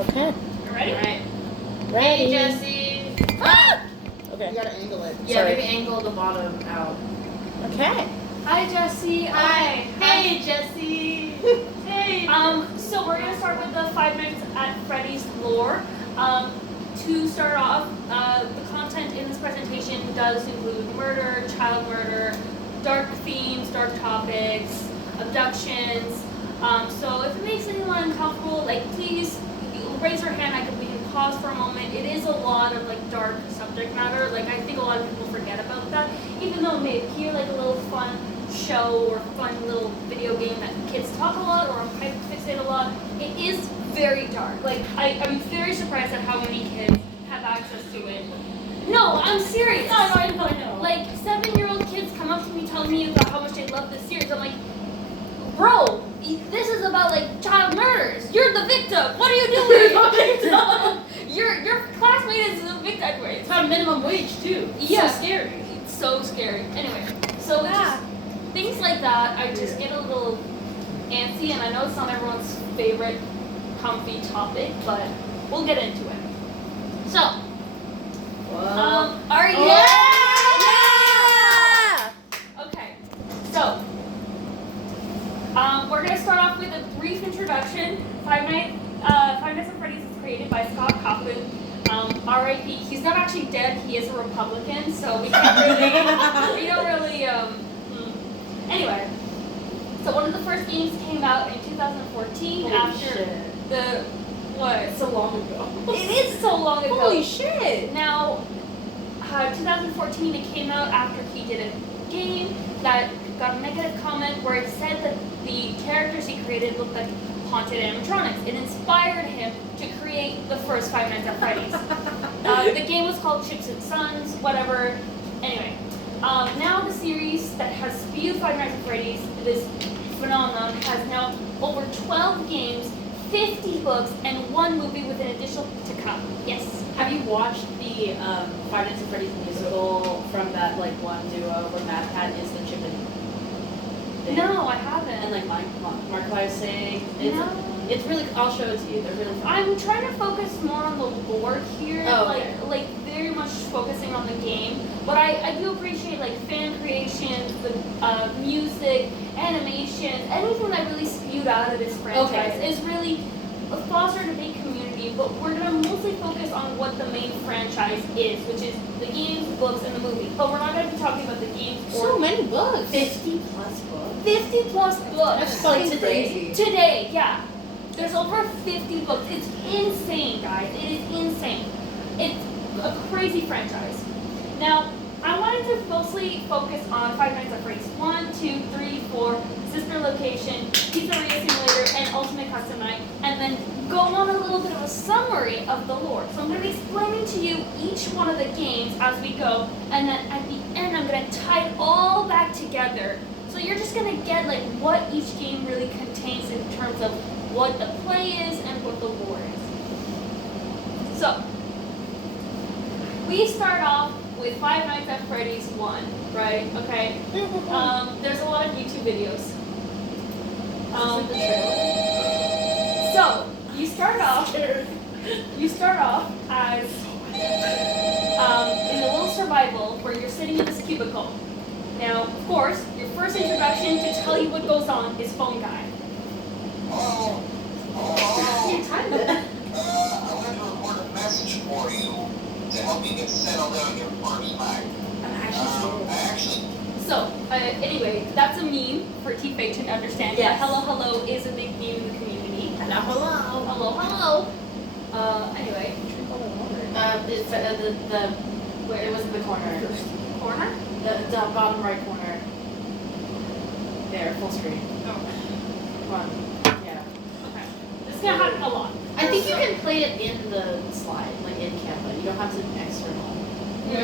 Okay. Ready? All right. Ready. Hey, Jessie. Ah! Okay. You gotta angle it. Yeah, Sorry. maybe angle the bottom out. Okay. Hi, Jessie. Hi. Hey, Jessie. Hey. So we're gonna start with the Five Nights at Freddy's lore. To start off, the content in this presentation does include murder, child murder, dark themes, dark topics, abductions. So if it makes anyone uncomfortable, like please raise your hand. We can pause for a moment. It is a lot of like dark subject matter. Like I think a lot of people forget about that, even though it may appear like a little fun show or fun little video game that kids talk a lot or hyper fixate a lot. It is very dark. Like I'm very surprised at how many kids have access to it. No, I'm serious. No, I know. Like 7-year-old kids come up to me telling me about how much they love this series. I'm like, bro, this is about like child murders. You're the victim. What are you doing? Your classmate is the victim. Anyway, It's about minimum wage too. Yeah. So scary. it's so scary. Anyway, so just things like that, I just get a little antsy, and I know it's not everyone's favorite comfy topic, but we'll get into it. So, are you? Yeah! Okay, so we're gonna start off with a brief introduction. Five Nights at Freddy's is created by Scott Cawthon. R.I.P. He's not actually dead. He is a Republican, so we can't really, we don't really. Anyway, so one of the first games came out in 2014 Holy after shit. the what? So long ago. It is so long ago. Holy shit! Now, 2014, it came out after he did a game that got a negative comment where it said that the characters he created looked like haunted animatronics. It inspired him to create the first Five Nights at Freddy's. The game was called Chips and Sons, whatever. Anyway, now the series that has spewed Five Nights at Freddy's, this phenomenon, has now over 12 games, 50 books, and 1 movie with an additional to come. Yes. Have you watched the Five Nights at Freddy's musical from that like one duo where Mad Pat is the chip and No, I haven't. and like Markiplier sing? It's really. I'll show it to you. They're really fun. I'm trying to focus more on the lore here, Oh, okay. like very much focusing on the game. But I do appreciate like fan creations, the music, animations, anything that really spewed out of this franchise Okay. is really fostered a big community. But we're gonna mostly focus on what the main franchise is, which is the games, books, and the movie. But we're not gonna be talking about the games So or many books. 50 plus books. 50 plus books. That's Like fucking today. crazy. Today, yeah. There's over 50 books. It's insane, guys. It is insane. It's a crazy franchise. Now, I wanted to mostly focus on Five Nights at Freddy's 1, 2, 3, 4, Sister Location, Pizzeria Simulator, and Ultimate Custom Night, and then go on a little bit of a summary of the lore. So I'm going to be explaining to you each one of the games as we go, and then at the end I'm going to tie it all back together. So you're just going to get like what each game really contains in terms of what the play is and what the lore is. So, we start off with Five Nights at Freddy's 1, right? Okay. There's a lot of YouTube videos. So, you start off as in the little survival where you're sitting in this cubicle. Now, of course, your first introduction to tell you what goes on is Phone Guy. You timed it. I wanted to record a message for you to help you get settled down your first night. So, anyway, that's a meme for T-Fake to understand. Yes. But hello, hello is a big meme in the community. Hello. Hello, hello. Anyway, Where it was in the corner. corner? The bottom right corner. There, full screen. Come on. Yeah. Okay. This is gonna happen a lot. I think you can play it in the slide, like in Canva. You don't have to external.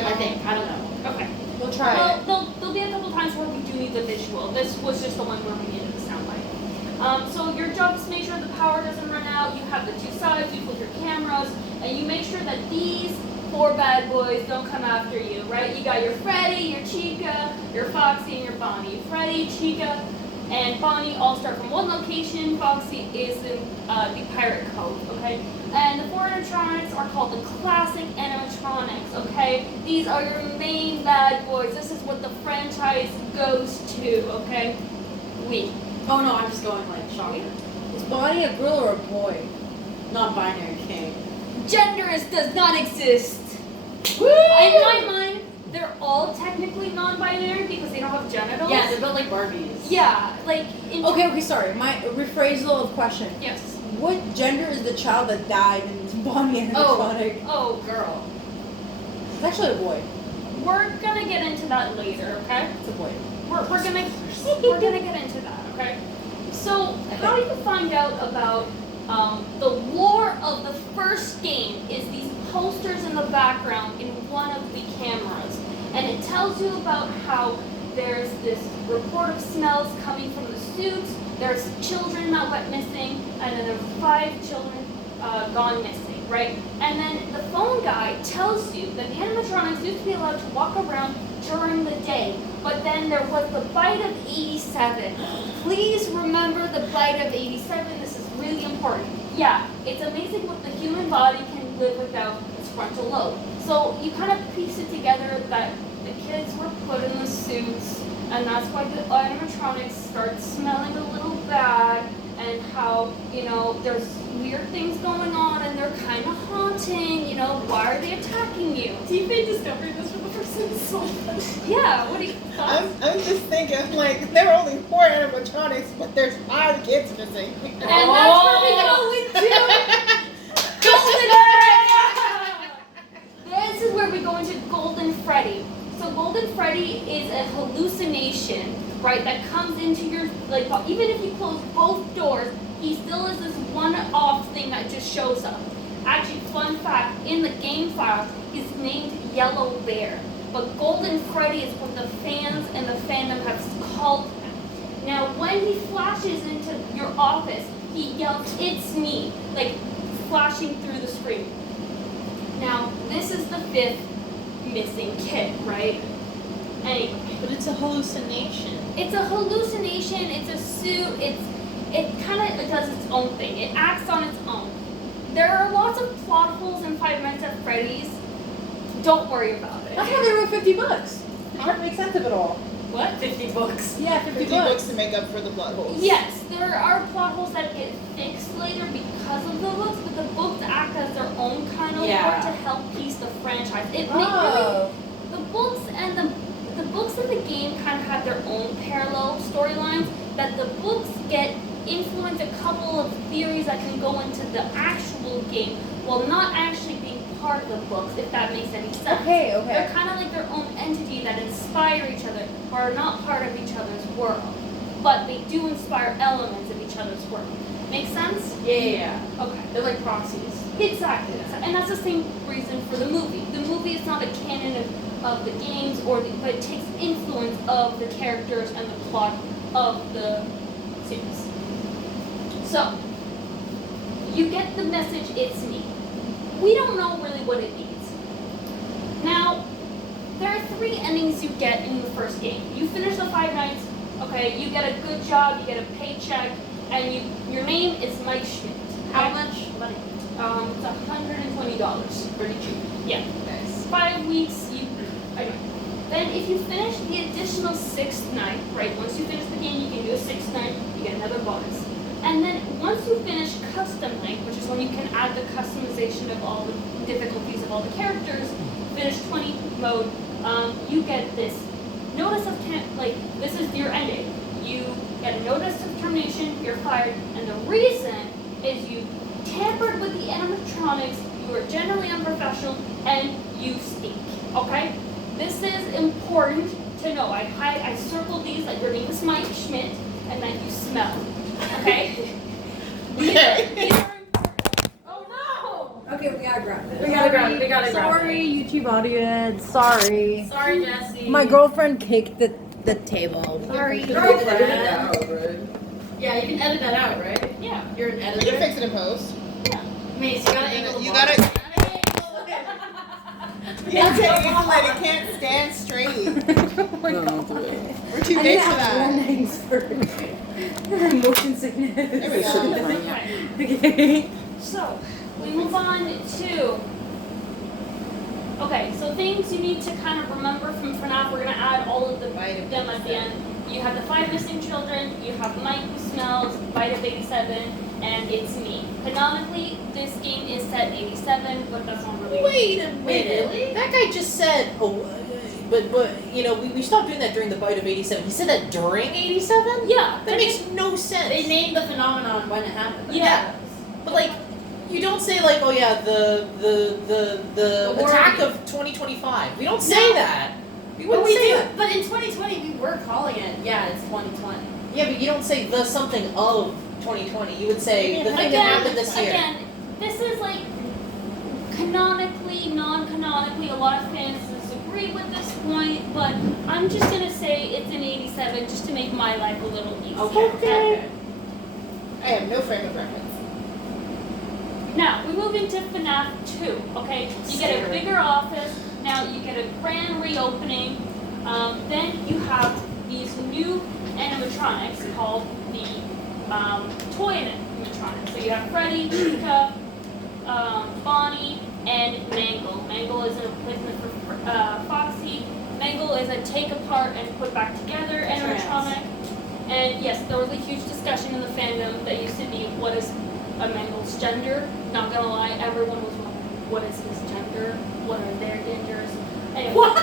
I think. I don't know. Okay. We'll try it. Well, there'll be a couple times where we do need the visual. This was just the one where we needed the sound bite. So your job is to make sure the power doesn't run out. You have the 2 sides. You flip your cameras, and you make sure that these 4 bad boys don't come after you. Right? You got your Freddy, your Chica, your Foxy, and your Bonnie. Freddy, Chica, and Bonnie all start from one location. Foxy is in the Pirate Cove. Okay. And are called the classic animatronics, okay? These are your main bad boys. This is what the franchise goes to, okay? We. Oh no, I'm just going like shocker. Is Bonnie a girl or a boy? Non-binary king. Gender does not exist. Woo! In my mind, they're all technically non-binary because they don't have genitals. Yeah, they're built like Barbies. Yeah, like in Okay, sorry. My rephrasal of question. Yes. What gender is the child that died in Bonnie animatronic? Oh, girl. It's actually a boy. We're gonna get into that later, okay? It's a boy. We're gonna get into that, okay? So how do you find out about the lore of the first game is these posters in the background in one of the cameras. And it tells you about how there's this report of smells coming from the suits, there's children that went missing, and then there's 5 children gone missing, right? And then the phone guy tells you that the animatronics used to be allowed to walk around during the day, but then there was the bite of 87. Please remember the bite of 87. This is really important. Yeah, it's amazing what the human body can live without its frontal lobe. So you kind of piece it together that the kids were put in the suits, and that's why the animatronics start smelling a little bad, and how, you know, there's weird things going on and they're kind of haunting, you know, why are they attacking you? TV discovered this for the first time so much. Yeah, what do you I'm just thinking, like, there are only 4 animatronics, but there's 5 kids missing. And that's where we go into Golden Freddy! This is where we go into Golden Freddy. So Golden Freddy is a hallucination, right, that comes into your, like, even if you close both doors, he still is this one-off thing that just shows up. Actually, fun fact, in the game files, he's named Yellow Bear. But Golden Freddy is what the fans and the fandom have called him. Now, when he flashes into your office, he yells, "It's me," like flashing through the screen. Now, this is the 5th missing kid, right? Anyway. But it's a hallucination. It's a hallucination, it's a suit, it kind of does its own thing. It acts on its own. There are lots of plot holes in Five Nights at Freddy's. Don't worry about it. That's why they wrote $50. It doesn't make sense of it all. What? 50 books. Yeah, 50 $50. books to make up for the plot holes. Yes, there are plot holes that get fixed later because of the books, but the books act as their own kind of lore to help piece the franchise. It really, the books and the books in the game kind of have their own parallel storylines. That the books get influence a couple of theories that can go into the actual game, while not actually being part of the books, if that makes any sense. Okay. They're kind of like their own entity that inspire each other, but are not part of each other's world. But they do inspire elements of each other's world. Make sense? Yeah. Okay. They're like proxies. Exactly. And that's the same reason for the movie. The movie is not a canon of the games, but it takes influence of the characters and the plot of the series. So, you get the message, "It's me." We don't know really what it means. Now, there are 3 endings you get in the first game. You finish the 5 nights, okay, you get a good job, you get a paycheck, and your name is Mike Schmidt. How much money? It's $120. Pretty cheap. Yeah. Nice. 5 weeks, then if you finish the additional 6th night, right, once you finish the game, you can do a 6th night, you get another bonus. And then once you finish custom night, which is when you can add the customization of all the difficulties of all the characters, finish 20 mode, you get this notice of this is your ending. You get a notice of termination, you're fired, and the reason is you tampered with the animatronics, you are generally unprofessional, and you stink. Okay? This is important to know. I circled these that your name is Mike Schmidt and that you smell. Okay? These are important. Oh no! Okay, we gotta grab it. We gotta grab it. We gotta grab it. Sorry, YouTube audience. Sorry. Sorry, Jessie. My girlfriend kicked the table. Sorry. Girlfriend. Yeah, you can edit that out, right? Yeah. You're an You editor. can fix it in post. Mace, you gotta angle the You bottom. gotta. You have to angle it. It can't stand straight. Oh my god. We're too I big need for to have that. warnings for motion sickness. There we go. Okay. So, we move on to Okay, so things you need to kind of remember from FNAF. We're gonna add all of them at the end. You have the 5 missing children. You have Mike who smells, Bite of 87, and it's me. Canonically, this game is set 87, but that's not really. Wait a minute. really? That guy just said, but you know, we stopped doing that during the Bite of 87. He said that during 87? Yeah. That makes no sense. They named the phenomenon when it happened. Yeah. But like, you don't say like, oh yeah, the attack of 2025. We don't say that. We But wouldn't we say do. that. But in 2020, we were calling it. Yeah, it's 2020. Yeah, but you don't say the something of 2020. You would say the thing that happened this year. Again, this is like canonically, non-canonically. A lot of fans disagree with this point, but I'm just gonna say it's an 87 just to make my life a little easier. Okay. I have no frame of reference. Now, we move into FNAF 2, okay? You get a bigger office, now you get a grand reopening, then you have these new animatronics called the toy animatronics. So you have Freddy, Chica, Bonnie, and Mangle. Mangle is a replacement for Foxy. Mangle is a take apart and put back together animatronic. And yes, there was a huge discussion in the fandom that used to be what is a Mangle's gender. Not gonna lie, everyone was wondering what is his gender, what are their genders. Anyway. What?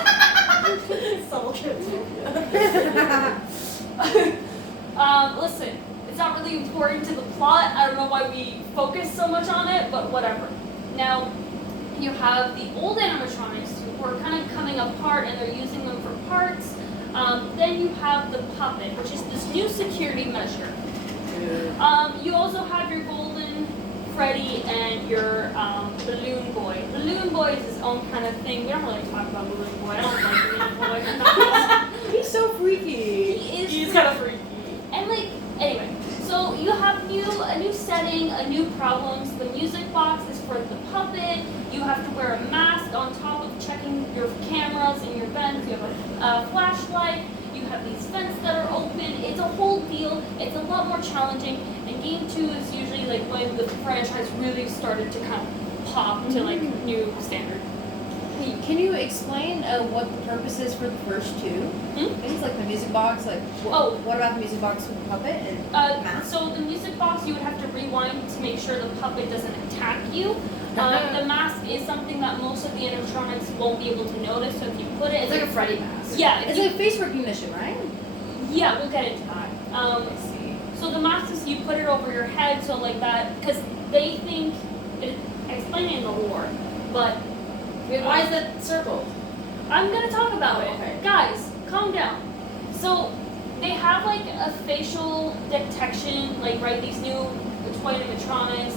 Listen, it's not really important to the plot. I don't know why we focus so much on it, but whatever. Now, you have the old animatronics who are kind of coming apart and they're using them for parts. Then you have the puppet, which is this new security measure. You also have your golden Freddy and your balloon boy. Balloon boy is his own kind of thing. We don't really talk about balloon boy. I don't like balloon boy. He's so freaky. He's kind of freaky. And like, anyway, so you have a new setting, a new problems. The music box is for the puppet. You have to wear a mask on top of checking your cameras and your vents. You have a flashlight. You have these vents that are open. It's a whole deal. It's a lot more challenging. And game 2 is usually like when the franchise really started to kind of pop to like new standard. Can you explain what the purpose is for the first 2? Things like the music box, like what about the music box with the puppet and mask? So the music box, you would have to rewind to make sure the puppet doesn't attack you. The mask is something that most of the animatronics won't be able to notice. So if you put it, It's like a Freddy mask. yeah, It's like face recognition, right? yeah, we'll get into that. So the mask is you put it over your head, so like that, because they think I explained it in the lore, but. Why is that circled? I'm gonna talk about it. Okay. Guys, calm down. So they have like a facial detection, like these new toy animatronics.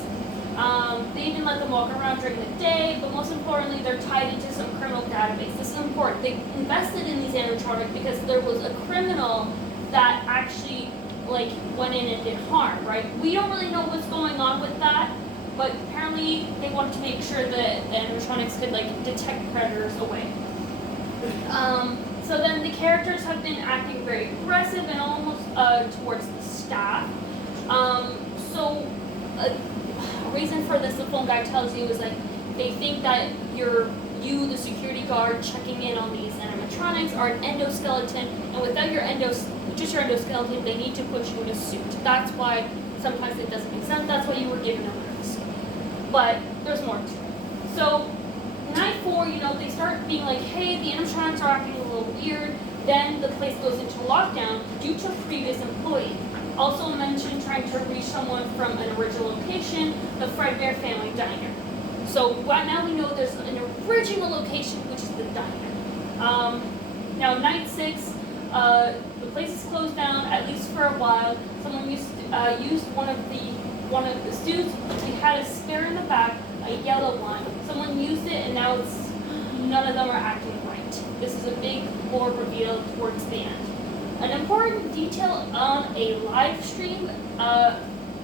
They even let them walk around during the day, but most importantly, they're tied into some criminal database. This is important. They invested in these animatronics because there was a criminal that actually like went in and did harm, right? We don't really know what's going on with that. But apparently they wanted to make sure that the animatronics could like detect predators away. So then the characters have been acting very aggressive and almost towards the staff. So a reason for this, the phone guy tells you, is like they think that you, the security guard, checking in on these animatronics, are an endoskeleton, and without your just your endoskeleton, they need to put you in a suit. That's why sometimes it doesn't make sense. That's why you were given a mask. But there's more to it. So night 4, they start being like, hey, the animatronics are acting a little weird. Then the place goes into lockdown due to a previous employee. Also mentioned trying to reach someone from an original location, the Fredbear Family Diner. So right now we know there's an original location, which is the diner. Now night 6, the place is closed down, at least for a while. Someone used one of the suits. They had a spare in the back, a yellow one. Someone used it, and now none of them are acting right. This is a big more reveal towards the end. An important detail on a live stream,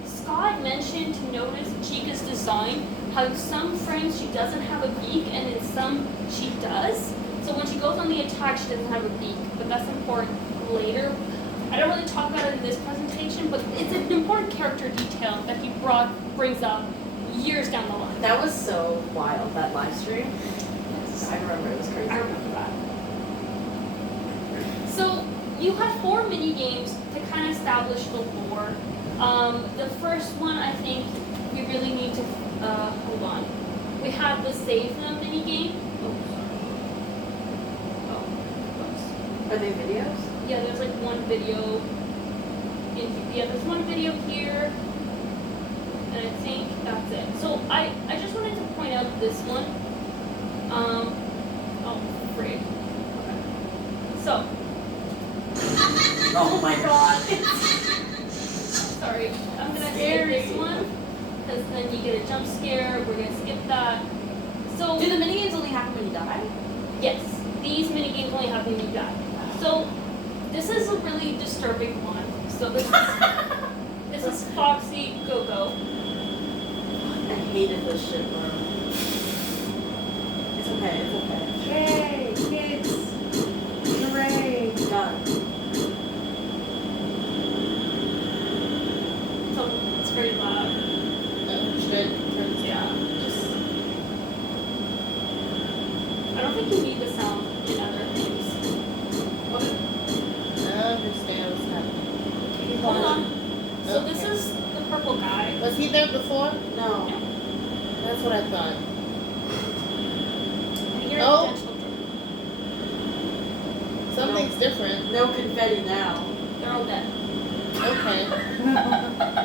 Scott mentioned to notice Chica's design, how some frames she doesn't have a beak and in some she does. So when she goes on the attack, she doesn't have a beak, but that's important later. I don't really talk about it in this presentation, but it's an important character detail that he brings up years down the line. That was so wild, that live stream. Yes. I remember it was crazy. I remember that. So you had 4 mini games to kind of establish the lore. The first one, I think we really need to hold on. We have the save them mini game. Are they videos? Yeah, there's like one video. There's one video here, and I think that's it. So I just wanted to point out this one. Oh, great. Okay. So. Oh my god. Sorry, I'm gonna skip this one because then you get a jump scare. We're gonna skip that. So. Do the mini games only happen when you die? Yes, these mini games only happen when you die. So this is a really disturbing one. So this is Foxy Go-Go. I hated this shit, bro. It's okay, it's okay. Yay, kids! Hooray! Done. So it's very loud. Should I turn this Yeah. Just I don't think you need the sound in other things. I understand what's happening. Hold on. So Okay. this is the purple guy. Was he there before? No. That's what I thought. You're Oh. potential drug. Something's different. No confetti now. They're all dead. Okay.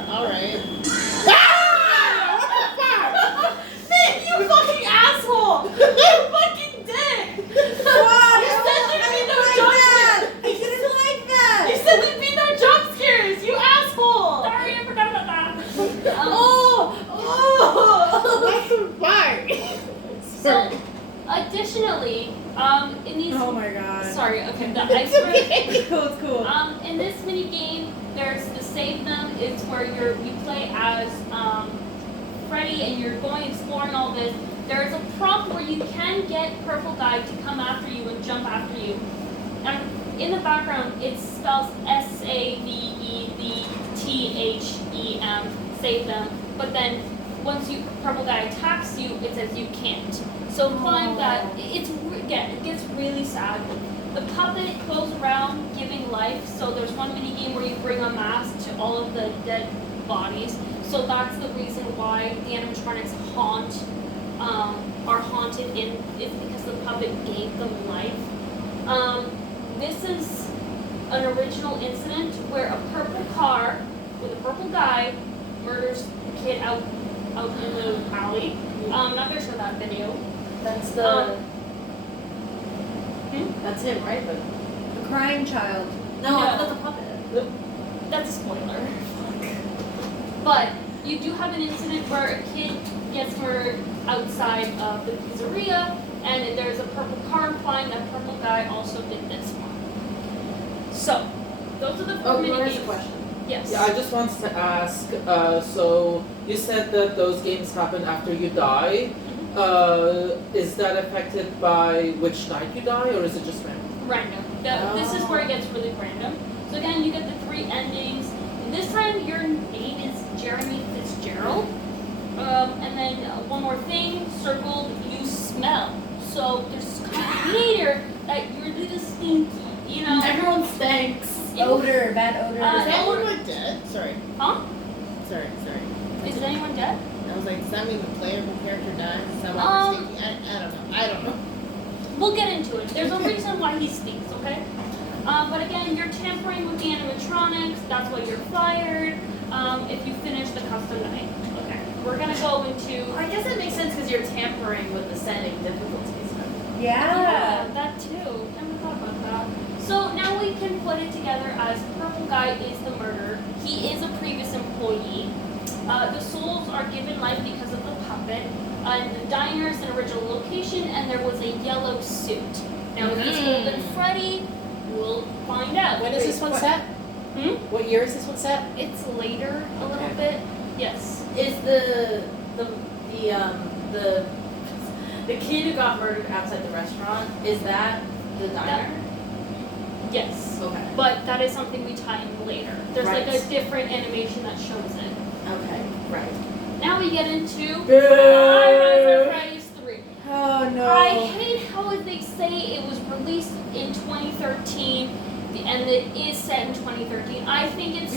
Alright. You fucking asshole! You fucking dick! Wow, you said there'd be no jump scares! I didn't like that! You said there'd be no jump scares! You asshole! Sorry, I forgot about that. Why? So, additionally, in these. Oh my god. Sorry. Okay, the ice cream. Cool, it's cool. In this mini game, there's the save them. It's where you play as Freddy and you're going exploring all this. There's a prompt where you can get Purple Guy to come after you and jump after you. And in the background, it spells SAVEDTHEM, save them. But then once Purple Guy attacks you, it says you can't. So find that it gets really sad. The puppet goes around giving life. So there's one mini game where you bring a mask to all of the dead bodies. So that's the reason why the animatronics are haunted is because the puppet gave them life. This is an original incident where a purple car with a purple guy murders a kid out in the alley. I'm not gonna show that video. That's the. Hmm? That's him, right? But The crying child. no, No. that's a puppet. That's a spoiler. But you do have an incident where a kid gets murdered outside of the pizzeria, and there's a purple car implying that purple guy also did this one. So, those are the 4 mini Where's games. the question? Yes. Yeah, I just wanted to ask, so you said that those games happen after you die. Is that affected by which night you die, or is it just random? Random. This is where it gets really random. So again, you get the 3 endings. This time your name is Jeremy Fitzgerald. And then one more thing, circled, you smell. So there's kind of later that you're a little stinky, you know. Everyone stinks. Odor, bad odor. Is anyone dead? Sorry. Huh? Sorry. Is anyone dead? I was like, does that mean the playable character dies? Is that why we're stinky? I don't know. We'll get into it. There's a reason why he stinks, okay? But again, you're tampering with the animatronics. That's why you're fired. If you finish the custom night. Okay. We're gonna go into. I guess it makes sense because you're tampering with the setting difficulties. Yeah. That too. Never thought about that. So now we can put it together as Purple Guy is the murderer. He is a previous employee. The souls are given life because of the puppet. The diner is an original location, and there was a yellow suit. Now, is this Golden Freddy? We'll find out. When is this one set? What year is this one set? It's later a little bit. Yes. Is the kid who got murdered outside the restaurant, is that the diner? Yes. Okay. But that is something we tie in later. There's like Right. a different animation that shows it. Okay, right. Now we get into Five Nights at Freddy's 3. Oh no. I hate how it is set in 2013. I think it's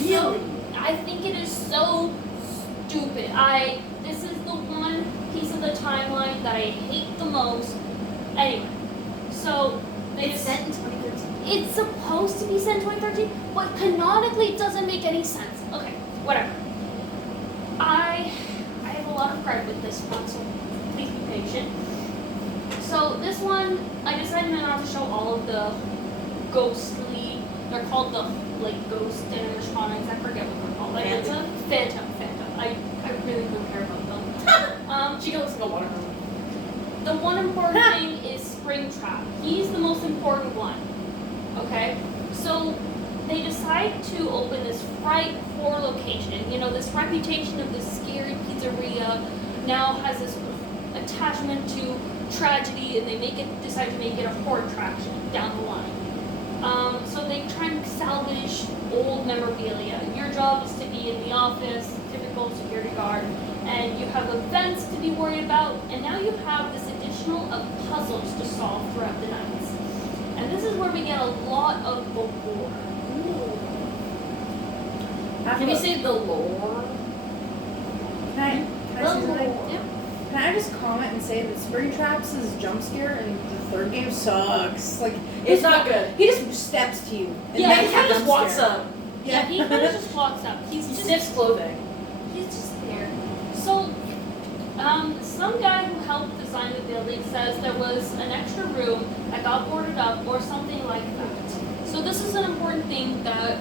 I think it is so stupid. This is the one piece of the timeline that I hate the most. Anyway, so It's set in 2013. it's supposed to be set in 2013, but canonically it doesn't make any sense. Okay, whatever. I have a lot of pride with this one, so please be patient. So this one, I decided not to show all of the ghostly. They're called the ghost animatronics. I forget what they're called. Phantom. I really don't care about them. She goes to the watermelon. The one important thing is Springtrap. He's the most important one. Okay? So they decide to open this Fright 4 location. You know, this reputation of this scary pizzeria now has this attachment to tragedy, and they decide to make it a horror attraction down the line. So they try and salvage old memorabilia. Your job is to be in the office, typical security guard, and you have events to be worried about, and now you have this additional of puzzles to solve throughout the nights. And this is where we get a lot of the lore. Can you say the lore? Can I say something? Yeah. Can I just comment and say that Springtrap's jump scare in the third game sucks? Like, It's not good. he just steps to you. And Yeah, then he kind of jump just walks scare. up. Yeah, he kind of just walks up. He sniffs clothing. He's just there. So, some guy who helped design the building says there was an extra room that got boarded up or something like that. So this is an important thing that,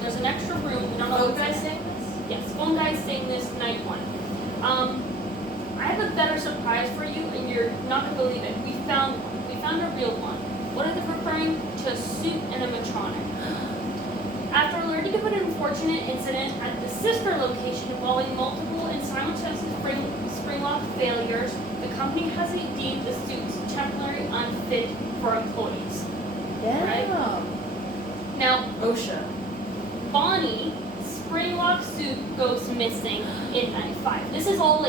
there's an extra room. We don't know what Guy's guy's saying this? Yes, one guy's saying this night one. I have a better surprise for you, and you're not going to believe it. We found one. We found a real one. What are they referring to? A suit animatronic. After alerting of an unfortunate incident at the sister location involving multiple and simultaneous spring lock failures, the company has deemed the suits temporarily unfit for employees. Damn. Now, OSHA. Bonnie, spring lock suit goes missing in 95. This is all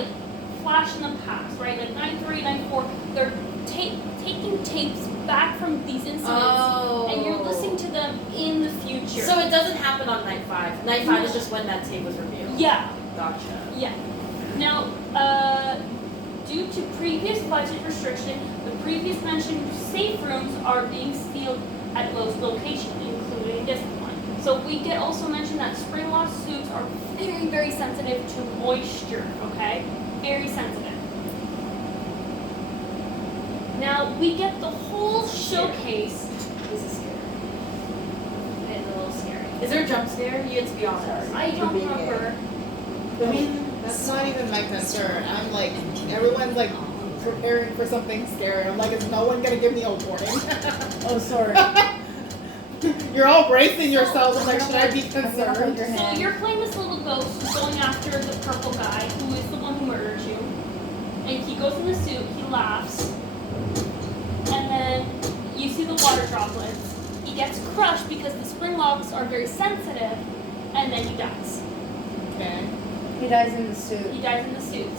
flash in the past, right? 93, 94, they're taking tapes back from these incidents, and you're listening to them in the future. So it doesn't happen on night 5. Night 5 is just when that tape was revealed. Yeah. Gotcha. Yeah. Now, due to previous budget restriction, the previous mentioned safe rooms are being sealed at most locations, including this one. So we get also mentioned that spring lock suits are very, very sensitive to moisture, okay? Very sensitive. Now, we get the whole showcase. This is scary. It's a little scary. Is there a jump scare? You get to be honest. I don't remember. I mean, that's not even my concern. I'm like, everyone's like preparing for something scary. I'm like, is no one gonna give me a warning? Oh, sorry. You're all bracing yourselves. I'm like, should I be I'm gonna hold concerned? your So hand. you're playing this little ghost who's going after the purple guy, who is the one who murdered you. And he goes in the suit, he laughs, and then you see the water droplets. He gets crushed because the spring locks are very sensitive, and then he dies. Okay. He dies in the suit. He dies in the suit.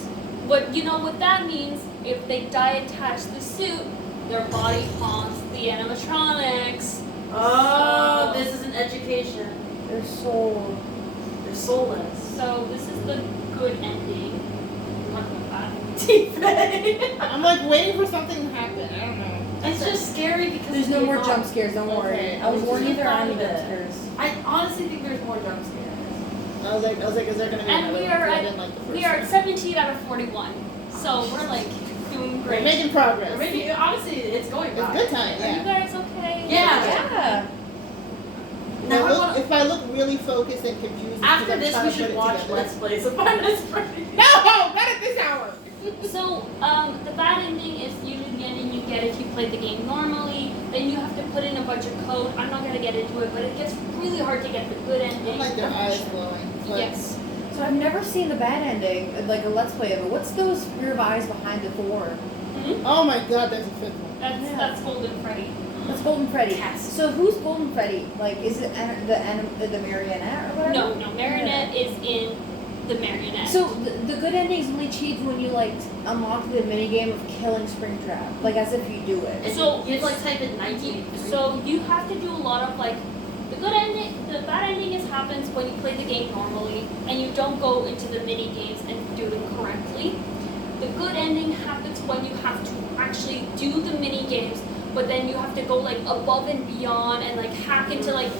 But you know what that means? If they die attached to the suit, their body haunts the animatronics. Oh, this is an education. They're soul. They're soulless. So this is the good ending. What about that? I'm like waiting for something to happen. I don't know. It's just scary because There's of no the more amount. jump scares, don't worry. Okay. I was warning you there aren't any Found jump it. scares. I honestly think there's more jump scares. I was like, is there gonna be And another we one? are 'Cause I at didn't like the first we are one. at 17 out of 41. So we're doing We're great. making progress. Or maybe honestly, it's going It's by. good time, Are you yeah. guys okay? Yeah. Yeah. Now I wanna- If I look really focused and confused, it's 'cause After I'm this, trying we to should put it watch together. Let's Plays of Five Nights at Freddy's. No, not at this hour. So the bad ending is usually the ending you get if you play the game normally. Then you have to put in a bunch of code. I'm not gonna get into it, but it gets really hard to get the good ending. Like their eyes glowing. Like, Yes. So I've never seen the bad ending, like a Let's Play of it. What's those weird eyes behind the door? Oh my god, there's a fifth one. That's Golden Freddy. That's Golden Freddy. Yes. So who's Golden Freddy? Like, is it the marionette or whatever? No, Marionette is in the Marionette. So the good ending is only achieved when you unlock the minigame of killing Springtrap, like as if you do it. And So- you have to type in 1983. So you have to do a lot of The bad ending happens when you play the game normally and you don't go into the mini games and do them correctly. The good ending happens when you have to actually do the mini games, but then you have to go like above and beyond and like hack into like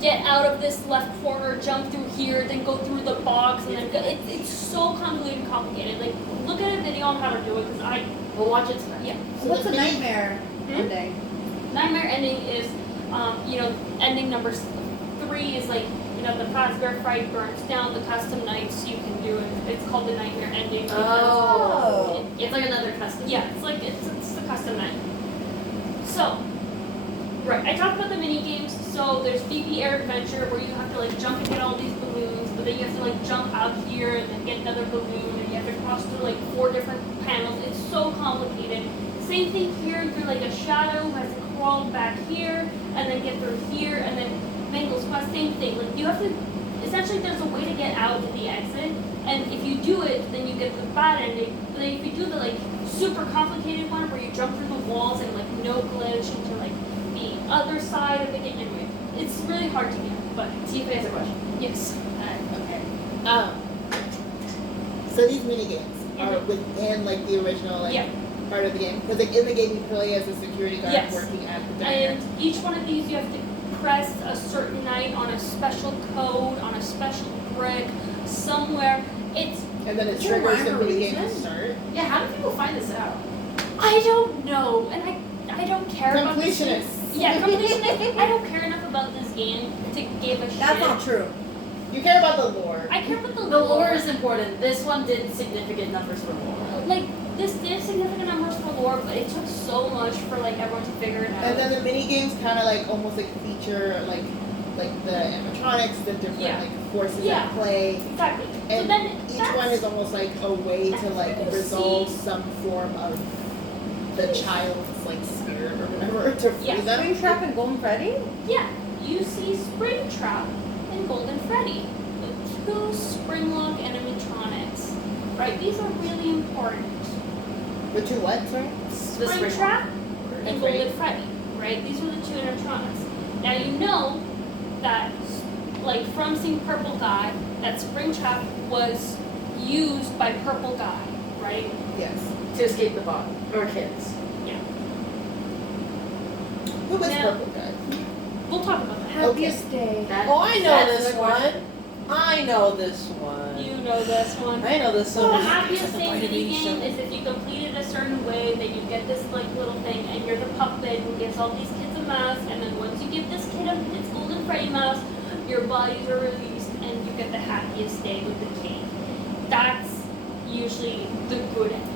get out of this left corner, jump through here, then go through the box, and then it's so convoluted and complicated. Like look at a video on how to do it because I will watch it tonight. Yeah. So what's a nightmare ending? Nightmare ending is, ending number 3 is like, the Fazbear fight burns down the custom nights you can do it. It's called the nightmare ending. Oh. It's like another custom. Yeah, it's like it's the custom night. So, right, I talked about the mini games. So there's VP Air Adventure where you have to like jump and get all these balloons, but then you have to like jump out here and then get another balloon, and you have to cross through like 4 different panels. It's so complicated. Same thing here. You're like a shadow who has to crawl back here and then get through here, and then Mangle's Quest, same thing. Like you have to, essentially there's a way to get out to the exit, and if you do it, then you get the bad ending. But then if you do the like super complicated one where you jump through the walls and like no glitch into like the other side of the game, anyway, it's really hard to get. But Tifa has a question. yes, Okay. So these mini games are within like the original like yeah. part of the game, because like in the game you play as a security guard Yes. working at the diner. And each one of these you have to press a certain night on a special code, on a special brick, somewhere. It's And then it Is there a triggers rhyme the or mini game to reason? start. Yeah, how do people find this out? I don't know, and I don't care about this game. Completionists. Yeah, completionists. I don't care enough about this game to give a shit. That's not true. You care about the lore. I care about the The lore is important. This one did significant numbers for lore. like this did significant numbers for lore, but it took so much for like everyone to figure it out. And then the mini games kind of like almost like feature like the animatronics, the different Yeah. like forces Yeah. at play. exactly. So And then each that's, one is almost like a way to like You resolve see- some form of the child's like spirit or whatever to free Yeah. them. Springtrap and Golden Freddy? yeah, you see Springtrap and Golden Freddy, the 2 Springlock animatronics. Right? These are really important. The two what? Sorry. The Springtrap and And Golden Freddy, right? These were the 2 animatronics. Now you know that, like from seeing Purple Guy, that Springtrap was used by Purple Guy, right? Yes. To escape the bot. Or kids. Who was Now- Purple Guy? We'll talk about that. Happiest day. That, Oh, I know that's this the one. question. I know this one. You know this one. I know this The one. happiest day mini game is if you complete it a certain way, then you get this like little thing, and you're the puppet who gives all these kids a mask, and then once you give this kid its Golden Freddy mask, your bodies are released, and you get the happiest day with the cake. That's usually the good ending.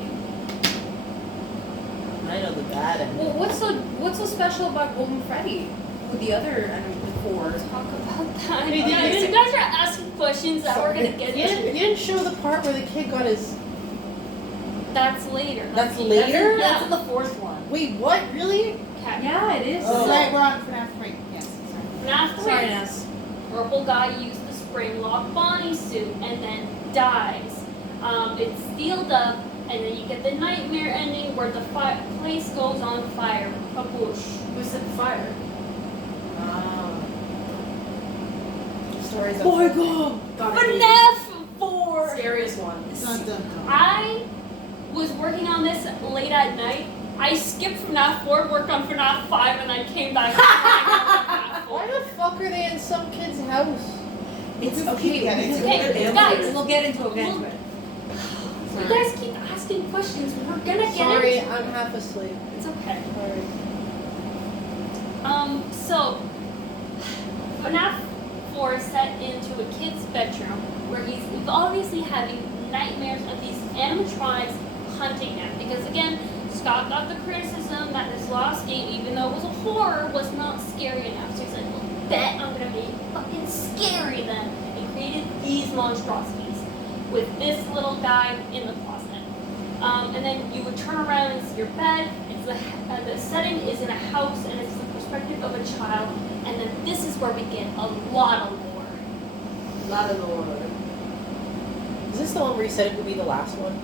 I know the bad end. Well, what's so special about Golden Freddy with the other four? Talk about that. Hey, did Guys, you- you guys are asking questions that we're gonna get You didn't, into. you didn't show the part where the kid got his. That's later. That's later? That's in the 4th one. Wait, what? Really? Okay. Yeah, it is. Oh. Right, we're on FNAF 3. Yes. Sorry. After Sorry, Ness. Purple Guy used the spring lock Bonnie suit and then dies. It's sealed up, and then you get the nightmare ending where the place goes on fire. Kaboosh. Who set the fire? Stories of Oh my god! FNAF 4! Scariest one. Dun, dun, dun. I was working on this late at night. I skipped FNAF 4, worked on FNAF 5, and I came back. Why the fuck are they in some kid's house? It's Keep okay. getting We'll to get it. into Guys. it. We'll get into it eventually. You guys keep asking questions. We're gonna get Sorry, into it. I'm half asleep. It's okay. Sorry. So FNAF 4 is set into a kid's bedroom where he's obviously having nightmares of these animatronics hunting him. Because again, Scott got the criticism that this last game, even though it was a horror, was not scary enough. So he's like, well, bet I'm gonna make it fucking scary then. And created these monstrosities with this little guy in the closet. And then you would turn around and see your bed. It's the setting is in a house, and it's the perspective of a child. And then this is where we get a lot of lore. A lot of lore. Is this the one where you said it would be the last one?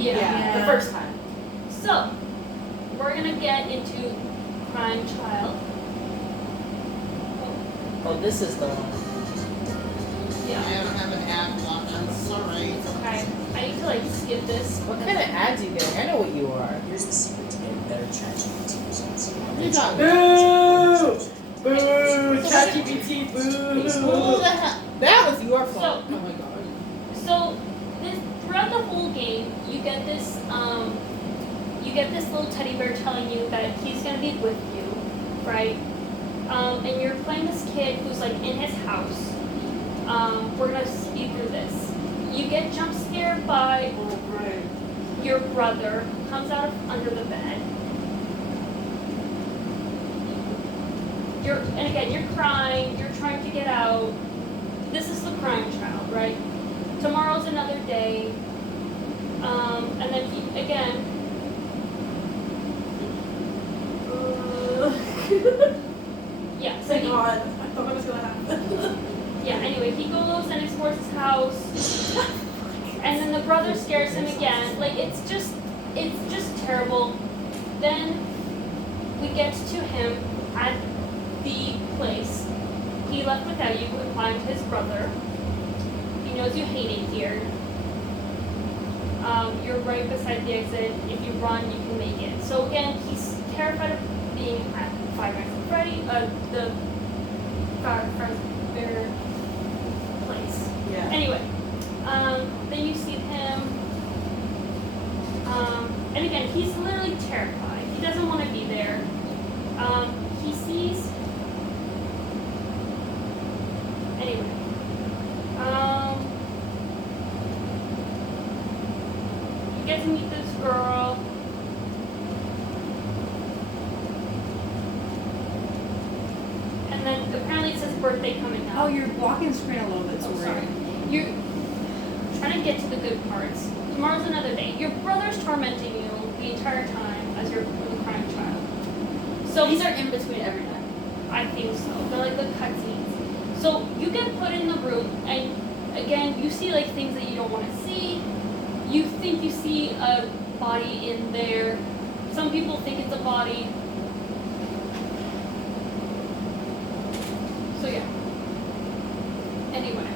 Yeah. The first time. So we're gonna get into Crime Child. Oh, this is the one. Yeah. I don't have an ad block on. It's alright. Okay. I need to like skip this. What kind of ads are you getting? I know what you are. Here's the secret to getting better ChatGPT results. You got Boo! Boo! ChatGPT, Who boo! the hell? That was your fault. So Oh my god. So this throughout the whole game, you get this little teddy bear telling you that he's gonna be with you, right? And you're playing this kid who's like in his house. We're gonna speed through this. You get jump scared by your brother who comes out of under the bed. And again, you're crying. You're trying to get out. This is the crying child, right? Tomorrow's another day. And then he, again. Yeah, so Thank he, God. I thought that was gonna happen. yeah, anyway, he goes and explores his house. And then the brother scares him again. Like, it's just terrible. Then we get to him at the place. He left without you and find his brother. He knows you hate it here. You're right beside the exit. If you run, you can make it. So again, he's terrified of being at Five Nights at Freddy, the Fazbear place. Yeah. Anyway, then you see him, and again, he's literally terrified. He doesn't want to be there. He sees. Anyway, you get to meet this girl. And then apparently it says birthday coming up. Oh, you're blocking the screen a little bit, Oh, sorry. sorry. You're trying to get to the good parts. Tomorrow's another day. Your brother's tormenting you the entire time as you're the crying child. So These are in between every night. I think so. They're like the cutscenes. So you get put in the room, and again, you see like things that you don't want to see. You think you see a body in there. Some people think it's a body. So yeah. Anyway,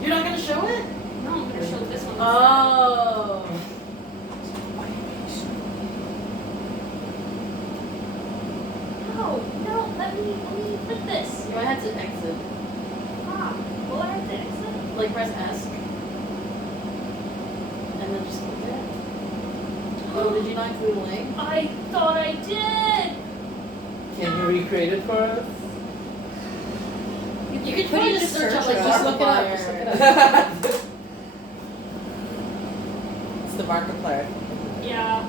You're not gonna show it? no, I'm gonna show this one. Oh. No, let me put this. You might have to exit. Will I have to exit? Like press S. And then just click it. Oh, did you not include a link? I thought I did. Can you recreate it for us? You could probably just search up like Just look it up. Markiplier. Just look it up. It's the Markiplier. Yeah.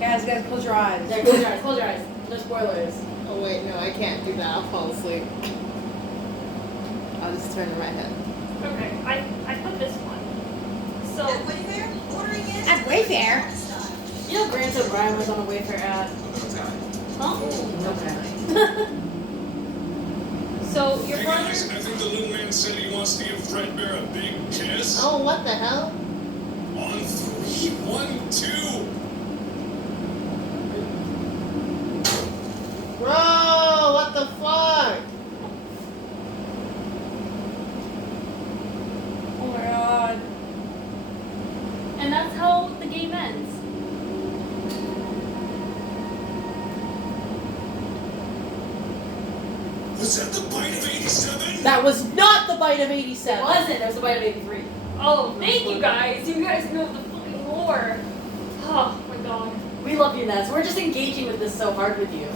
Guys, close your eyes. Yeah, close your eyes. Close your eyes. No spoilers. Oh wait, no, I can't do that. I'll fall asleep. I'll just turn in my head. Okay, I put this one. So At Wayfair. You know Grant O'Brien was on a Wayfair ad? huh? Okay. So your Hey brother. guys, I think the little man said he wants to give Fredbear a big kiss. Oh, what the hell? On 3, 1, 2. Bro, what the fuck? Oh my god. And that's how the game ends. Was that the bite of 87? That was not the bite of It 87. wasn't. That was the bite of 83. Oh, thank you guys. You guys know the fucking lore. Oh my god. We love you, Ness. We're just engaging with this so hard with you.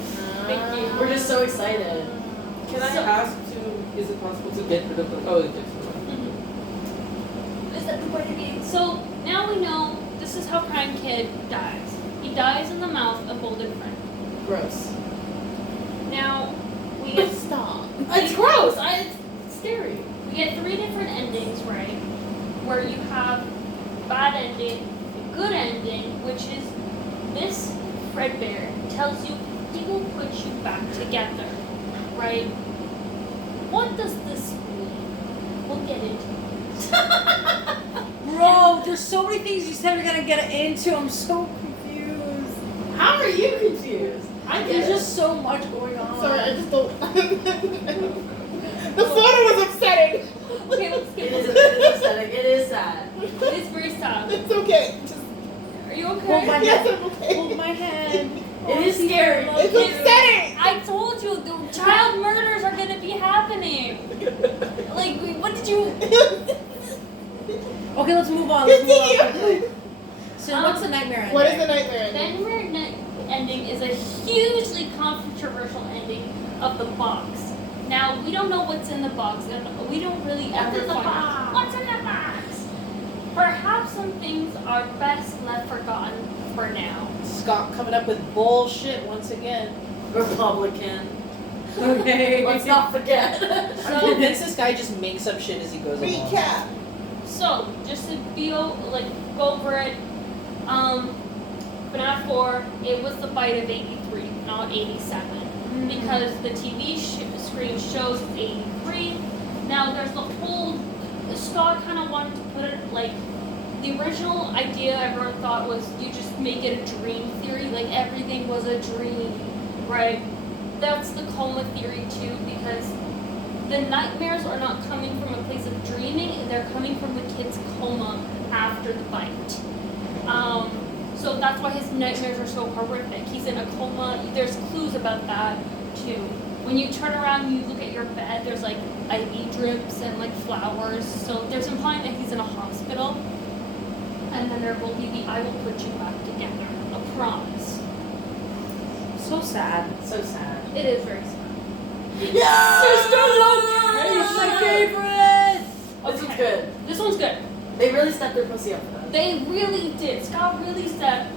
Thank you. We're just so excited. Can I So- ask is it possible to get rid of the, oh, it gets rid of Is that the point of the game? So now we know this is how Crime Kid dies. He dies in the mouth of Golden Friend. Gross. Now we get Stop. It's gross. It's scary. we get 3 different endings, right? Where you have bad ending, good ending, which is this Fredbear tells you he will put you back together, right? What does this mean? We'll get into it. Bro, there's so many things you said we're gonna get into. I'm so confused. How are you confused? There's just so much going on. Sorry, I just don't. The photo was upsetting. Okay, let's skip It is this. upsetting. It is sad. It is very sad. It's okay. Just, Are you okay? Hold my yes, hand. I'm okay. Hold my hand. It is scary. It's upsetting. I told you the child murders are gonna be happening. Like, what did you? Okay, let's move on. Let's move on Continue. quickly. So what's the nightmare ending? What is the nightmare The ending? nightmare ending is a hugely controversial ending of the box. Now we don't know what's in the box, and we don't really ever in the find box? out what's in the box. Perhaps some things are best left forgotten for now. Scott coming up with bullshit once again. Republican. Okay. Let's not forget. I'm convinced this guy just makes up shit as he goes along. Recap. So, just to go over it, FNAF 4, it was the bite of 83, not 87. Because the TV screen shows it's 83. Now, there's the whole, Scott kind of wanted to put it like, the original idea everyone thought was you just make it a dream theory, like everything was a dream, right? That's the coma theory too, because the nightmares are not coming from a place of dreaming, they're coming from the kid's coma after the bite. So that's why his nightmares are so horrific. He's in a coma, there's clues about that too. When you turn around and you look at your bed, there's like IV drips and like flowers, so there's implying that he's in a hospital. And then there will be the I will put you back together, a promise. So sad. So sad. It is very sad. Yeah! Sister Loki! It's my favorite. This one's good. This one's good. They really stepped their pussy up for that. They really did. Scott really said,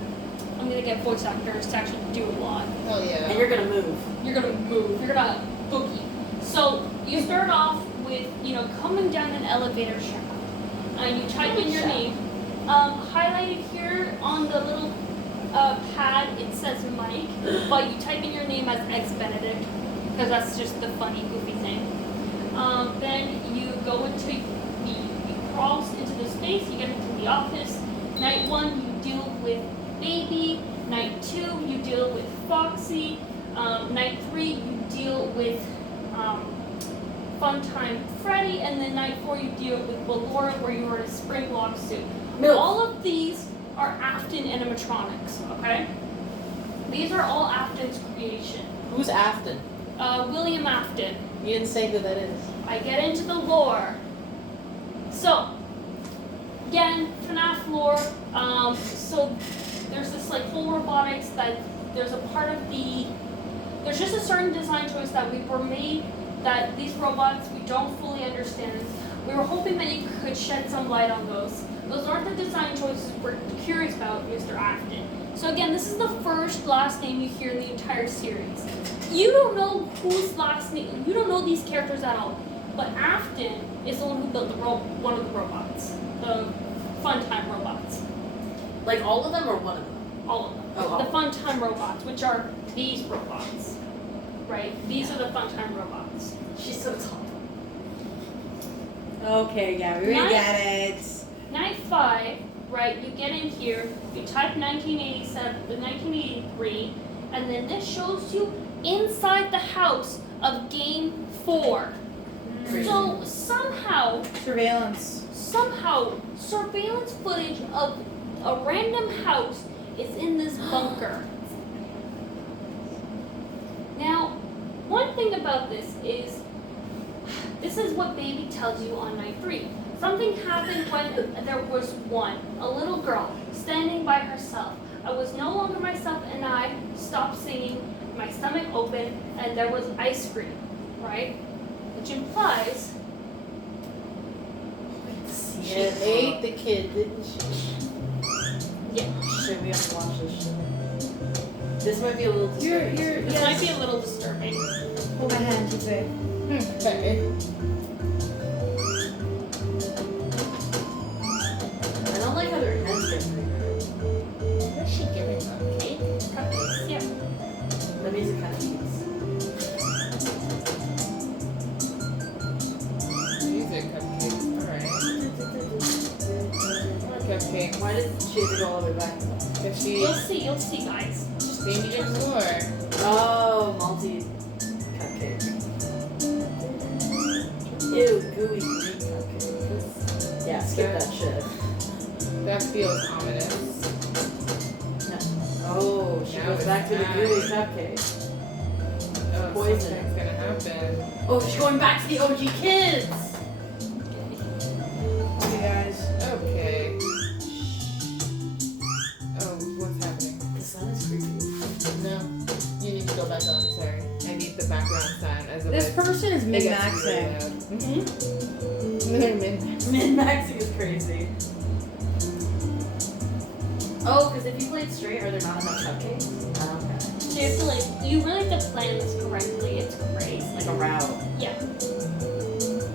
I'm gonna get voice actors to actually do a lot. Oh yeah. And you're gonna move. You're gonna move. You're gonna boogie. So you start off with, coming down an elevator shaft. And you type in your name. Highlighted here on the little pad, it says Mike, but you type in your name as Eggs Benedict, because that's just the funny, goofy thing. Then you go into you crawl into the space, you get into the office. Night 1, you deal with Baby. Night 2, you deal with Foxy. Night 3, you deal with Funtime Freddy, and then night 4, you deal with Ballora, where you are in a spring block suit. Milk. All of these are Afton animatronics, okay? These are all Afton's creation. Who's Afton? William Afton. You didn't say who that is. I get into the lore. So, again, FNAF lore. So there's this whole robotics that there's a part of there's just a certain design choice that we were made that these robots we don't fully understand. We were hoping that you could shed some light on those. Those aren't the design choices we're curious about, Mr. Afton. So again, this is the first last name you hear in the entire series. You don't know whose last name, you don't know these characters at all. But Afton is the one who built one of the robots, the Funtime robots. Like all of them or one of them? All of them. Oh, all. The Funtime robots, which are these robots. Right? These are the Funtime robots. She's so tall. Okay, yeah, we get it. Night 5, right, you get in here, you type 1983, and then this shows you inside the house of Game 4. Crazy. So somehow, Surveillance. surveillance footage of a random house is in this bunker. Now, one thing about this is what Baby tells you on night 3. Something happened when there was a little girl, standing by herself. I was no longer myself and I stopped singing, my stomach opened, and there was ice cream, right? Which implies She ate the kid, didn't she? Yeah. Shit, we have to watch this shit. This might be a little disturbing. This might be a little disturbing. Hold my hand, you say. Okay. I don't like how their heads get bigger. Where's she getting them? Cake? Cupcakes? Yeah. The music kind of cheats. Music cupcakes. Alright. Cupcake. Why did she have to go all the way back? Cause she You'll see, guys. baby next door. Oh, malty cupcake. Ew, gooey green cupcake. Yeah, skip that shit. That feels ominous. No. Oh, she Now goes it's back to the bad. gooey cupcake. Poison. Something's gonna happen. Oh, she's going back to the OG kids! Okay, guys. Okay. Oh, what's happening? The sun is creepy. No, you need to go back on. Sorry, I need the background sound as a This person is min-maxing. They're min. Min-maxing is crazy. Oh, because if you played straight, are there not enough cupcakes? Oh, okay. So you have to you really have to plan this correctly. It's crazy. Like a route. Yeah.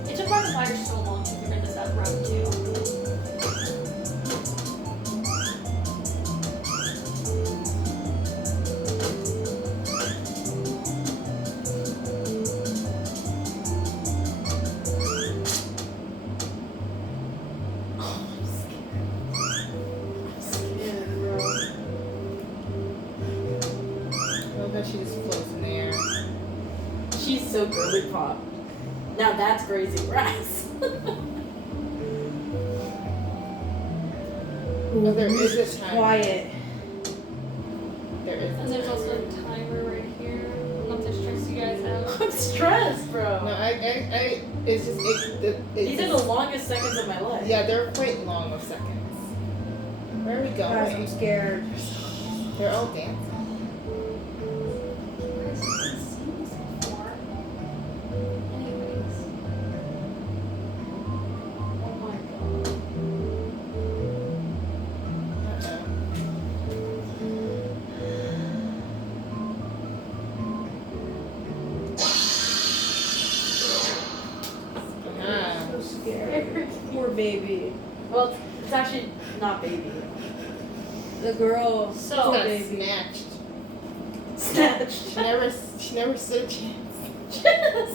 It took Mark Myers so long to figure this out route too. I love that she just floats in the air. She's so girly pop. Now that's crazy grass. Oh, there is a timer. Quiet. There is. And there's also a timer right here. I don't know if this stressed you guys out. I'm stressed, bro. No, it's just These are the longest seconds of my life. Yeah, they're quite long of seconds. Where are we Guys, I'm going? scared. They're all dancing. I've seen this before. Anyways. Oh my god. So scared. Poor baby. Well, it's actually not baby. The girl. She So, got baby. snatched. Snatched. She never stood a chance.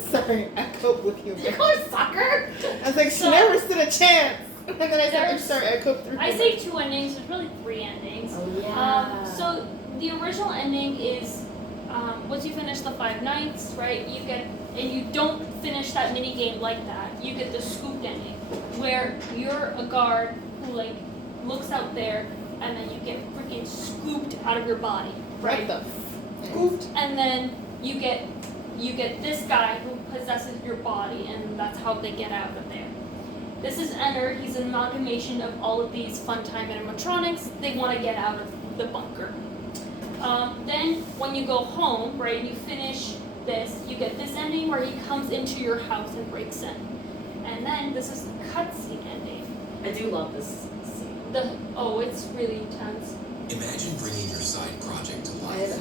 Sorry, I cope with you. Did you call her sucker? I was like, she So- never stood a chance. And then I said, I'm There's- sorry, I coped through. I say 2 endings, there's really 3 endings. Oh So the original ending is once you finish the 5 nights, right? You get, and you don't finish that mini game like that. You get the scooped ending, where you're a guard who looks out there, and then you get freaking scooped out of your body, right? What the scooped? And then you get this guy who possesses your body, and that's how they get out of there. This is Enter. He's an amalgamation of all of these fun-time animatronics. They want to get out of the bunker. Then when you go home, right, and you finish this, you get this ending where he comes into your house and breaks in. And then this is the cutscene ending. I do love this scene. It's really intense. Imagine bringing your side project to life.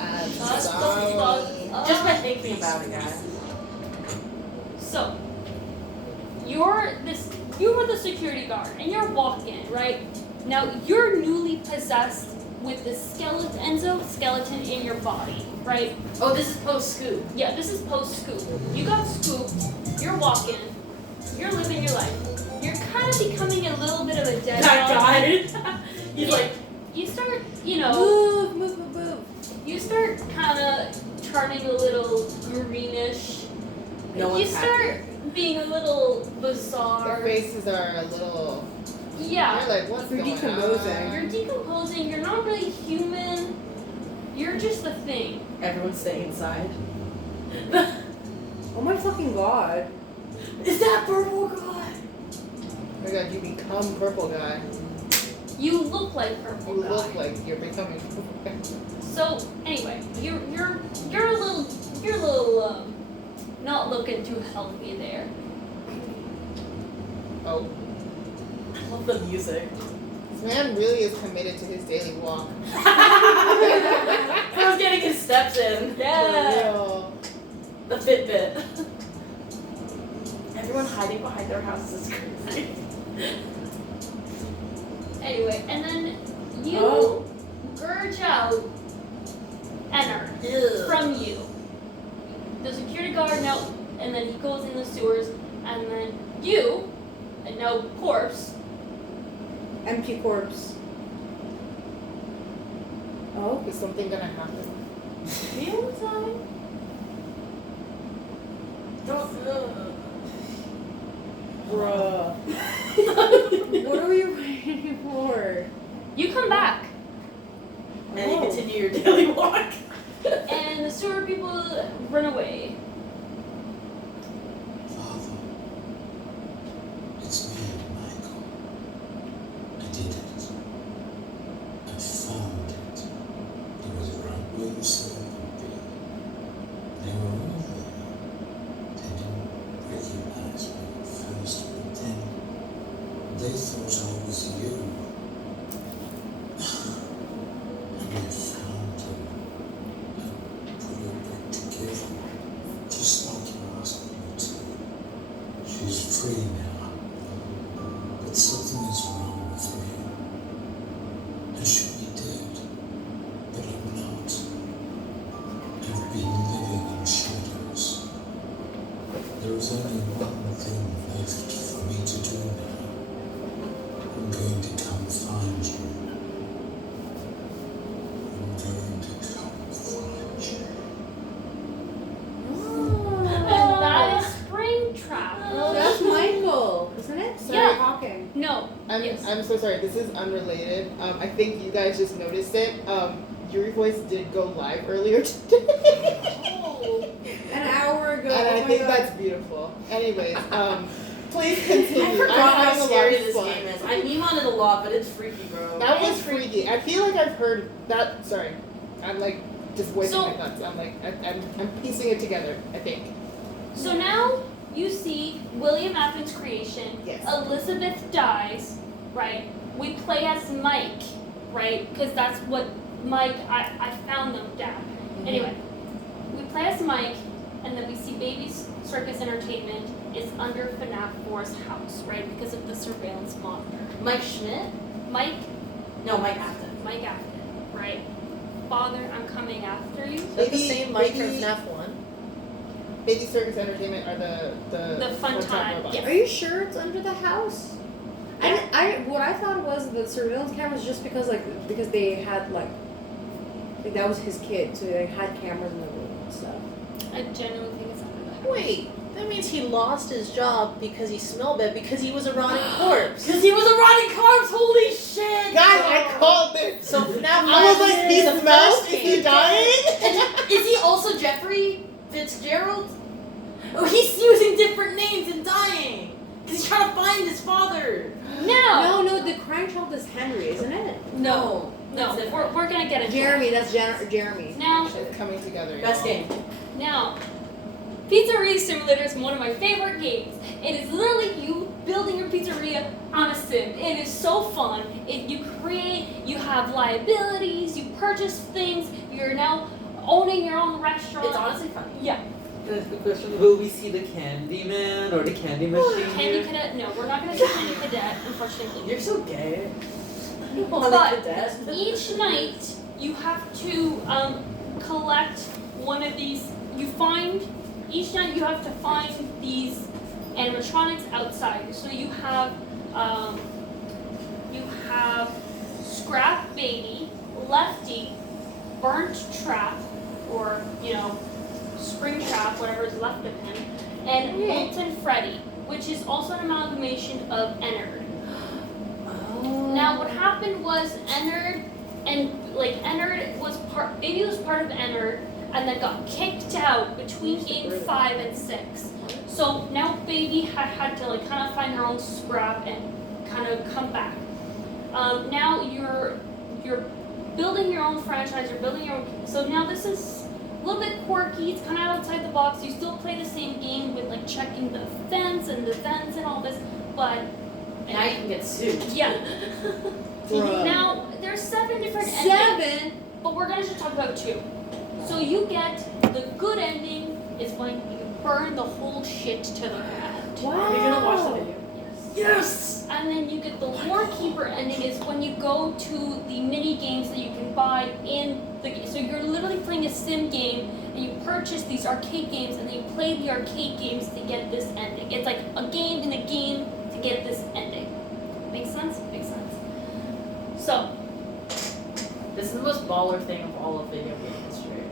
Just by thinking about it, guys. So, you were the security guard, and you're walking, right? Now, you're newly possessed with the skeleton in your body, right? Oh, this is post-scoop. Yeah, this is post-scoop. You got scooped, you're walking, you're living your life. You're kind of becoming a little bit of a dead I body. died. He's Yeah. like, You start, Move. you start kind of turning a little greenish. No You one's start being a little Their bizarre. faces are a little. Yeah. You're like, what's You're going decomposing. on? You're decomposing, you're not really human. You're just a thing. everyone stay inside. Oh my fucking god. Is that purple guy? Oh my god, you become purple guy. You look like purple You guy. look like you're becoming purple guy. So anyway, you're a little not looking too healthy there. Oh, I love the music. this man really is committed to his daily walk. Bro's getting his steps in. For real. The Fitbit. Everyone hiding behind their houses is crazy. Anyway, and then you Oh. gurge out Enter Ew. from you. The security guard now, and then he goes in the sewers, and then you, and no corpse. Empty corpse. Oh. Is something gonna happen? The only time. Bruh. What are we waiting for? You come back, And you continue your daily walk. and the sewer people run away. Father, it's me, Michael. I did it. I found it. It was right where you said it would be. They were all there. They didn't recognize me at first, but then they thought I was you. And I found her. I put her back together, just like you asked me to. She's free now, but something is wrong with me. I should be dead, but I'm not. I've been living in shadows. There is only one thing left for me to do now. I'm going to come find you. I'm going to come find you. And that is Springtrap. That's Michael, isn't it? Sorry. Yeah. Talking. No. I'm so sorry. This is unrelated. I think you guys just noticed it. Yuri Voice did go live earlier today. An hour ago. And oh I my think God. that's beautiful. Anyways, please continue. I forgot I'm how having a lot scary of this fun. game is. I meme on it a lot, but it's freaky, bro. That was freaky. I feel like I've heard that. Sorry, I'm like just voicing So- my thoughts. I'm like I'm piecing it together. I think. So now you see William Afton's creation. Yes. Elizabeth dies, right? We play as Mike, right? Because that's what Mike, I found them down. Anyway, we play as Mike, and then we see Baby's Circus Entertainment is under FNAF 4's house, right? Because of the surveillance monitor. Mike Schmidt? Mike No, Mike Afton. Afton, right? Father, I'm coming after you. Is that the Maybe- same Mike from maybe- FNAF 1? Baby Circus Entertainment are the Fun time, robots. yes. Are you sure it's under the house? What I thought was the surveillance cameras just because they had like that was his kid, so they had cameras in the room and stuff. I genuinely think it's under the house. Wait, that means he lost his job because he smelled bad because he was a rotting corpse. Because he was a rotting corpse, holy shit! Guys, I called it. So FNAF I was like, he the smells. first Is he game. dying? Is he also Jeffrey Fitzgerald? Oh, he's using different names and dying! Because he's trying to find his father! No! No, the crime child is Henry, isn't it? No. That's different. We're gonna get it. Jeremy, that's Jeremy. Now, It's coming together. Best y'all. game. Now, Pizzeria Simulator is one of my favorite games. It is literally you building your pizzeria on a sim. It is so fun. You have liabilities, you purchase things, you're now owning your own restaurant. It's honestly funny. Yeah. That's the question. Will we see the Candy Man or the Candy Machine? Candy Cadet, no, we're not gonna do Candy Cadet, unfortunately. You're so gay. But each night you have to collect one of these. Each night you have to find these animatronics outside. So you have Scrap Baby, Lefty, Burnt Trap, or Spring Trap, whatever is left of him, and Molten Freddy, which is also an amalgamation of Ennard. Now, what happened was Ennard was part of Ennard, and then got kicked out between game 5 and 6. So now Baby had to kind of find her own scrap and kind of come back. Now you're building your own franchise. You're building your own. So now this is a little bit quirky. It's kind of outside the box. You still play the same game with checking the fence and the vents and all this, but Now you can get sued. yeah. Bruh. Now there's 7 different endings, 7. but we're gonna just talk about 2. So you get the good ending is when you burn the whole shit to the ground. Wow. Are we gonna watch the video? Yes! And then you get the Warkeeper ending is when you go to the mini games that you can buy in the game. So you're literally playing a sim game and you purchase these arcade games and then you play the arcade games to get this ending. It's like a game in a game to get this ending. Makes sense? Makes sense. So, This is the most baller thing of all of video game history.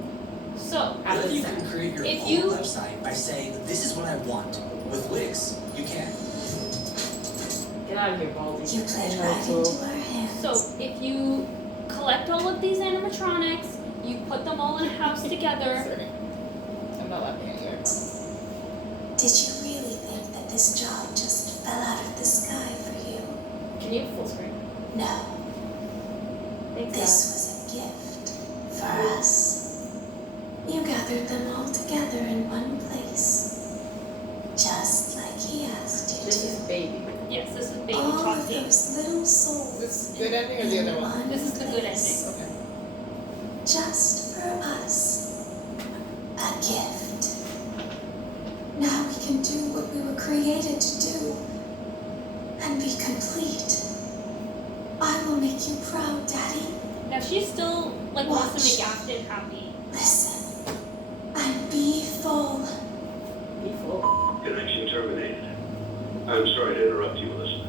So, What if you can create your if own you- website by saying, this is what I want? With Wix, you can. Get out of here, Baldy. You played right into our hands. So if you collect all of these animatronics, you put them all in a house together. Sorry. I'm not laughing at you. I promise. Did you really think that this job just fell out of the sky for you? Can you full screen? No. Thanks, This was a gift for us. You gathered them all together in one place, just like he asked you This to. is baby. Yes, this is baby All of Chauncey. those little souls. Is this good ending or the other one? This is the good place. Okay. Just for us. A gift. Now we can do what we were created to do. And be complete. I will make you proud, Daddy. Now she's still like wants to Watch. make Afton happy. Listen. And be full. Be full. Connection terminated. I'm sorry to interrupt you, Elizabeth.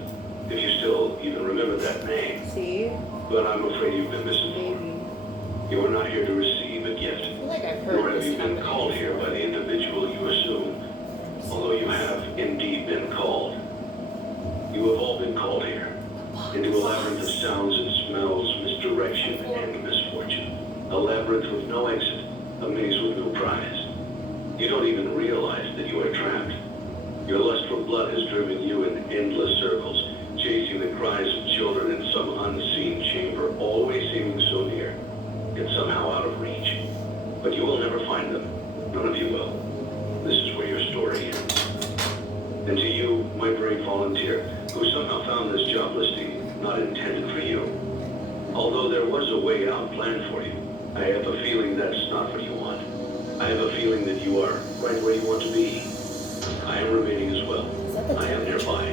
If you still even remember that name, See? but I'm afraid you've been misinformed. Baby. You are not here to receive a gift, I feel like I've nor heard have this you been happen. called here by the individual you assume, although you have indeed been called. You have all been called here, into a labyrinth of sounds and smells, misdirection and misfortune. A labyrinth with no exit, a maze with no prize. You don't even realize that you are trapped. Your lust for blood has driven you in endless circles, chasing the cries of children in some unseen chamber, always seeming so near, yet somehow out of reach. But you will never find them. None of you will. This is where your story ends. And to you, my brave volunteer, who somehow found this job listing not intended for you. Although there was a way out planned for you, I have a feeling that's not what you want. I have a feeling that you are right where you want to be. I am remaining as well. I am nearby.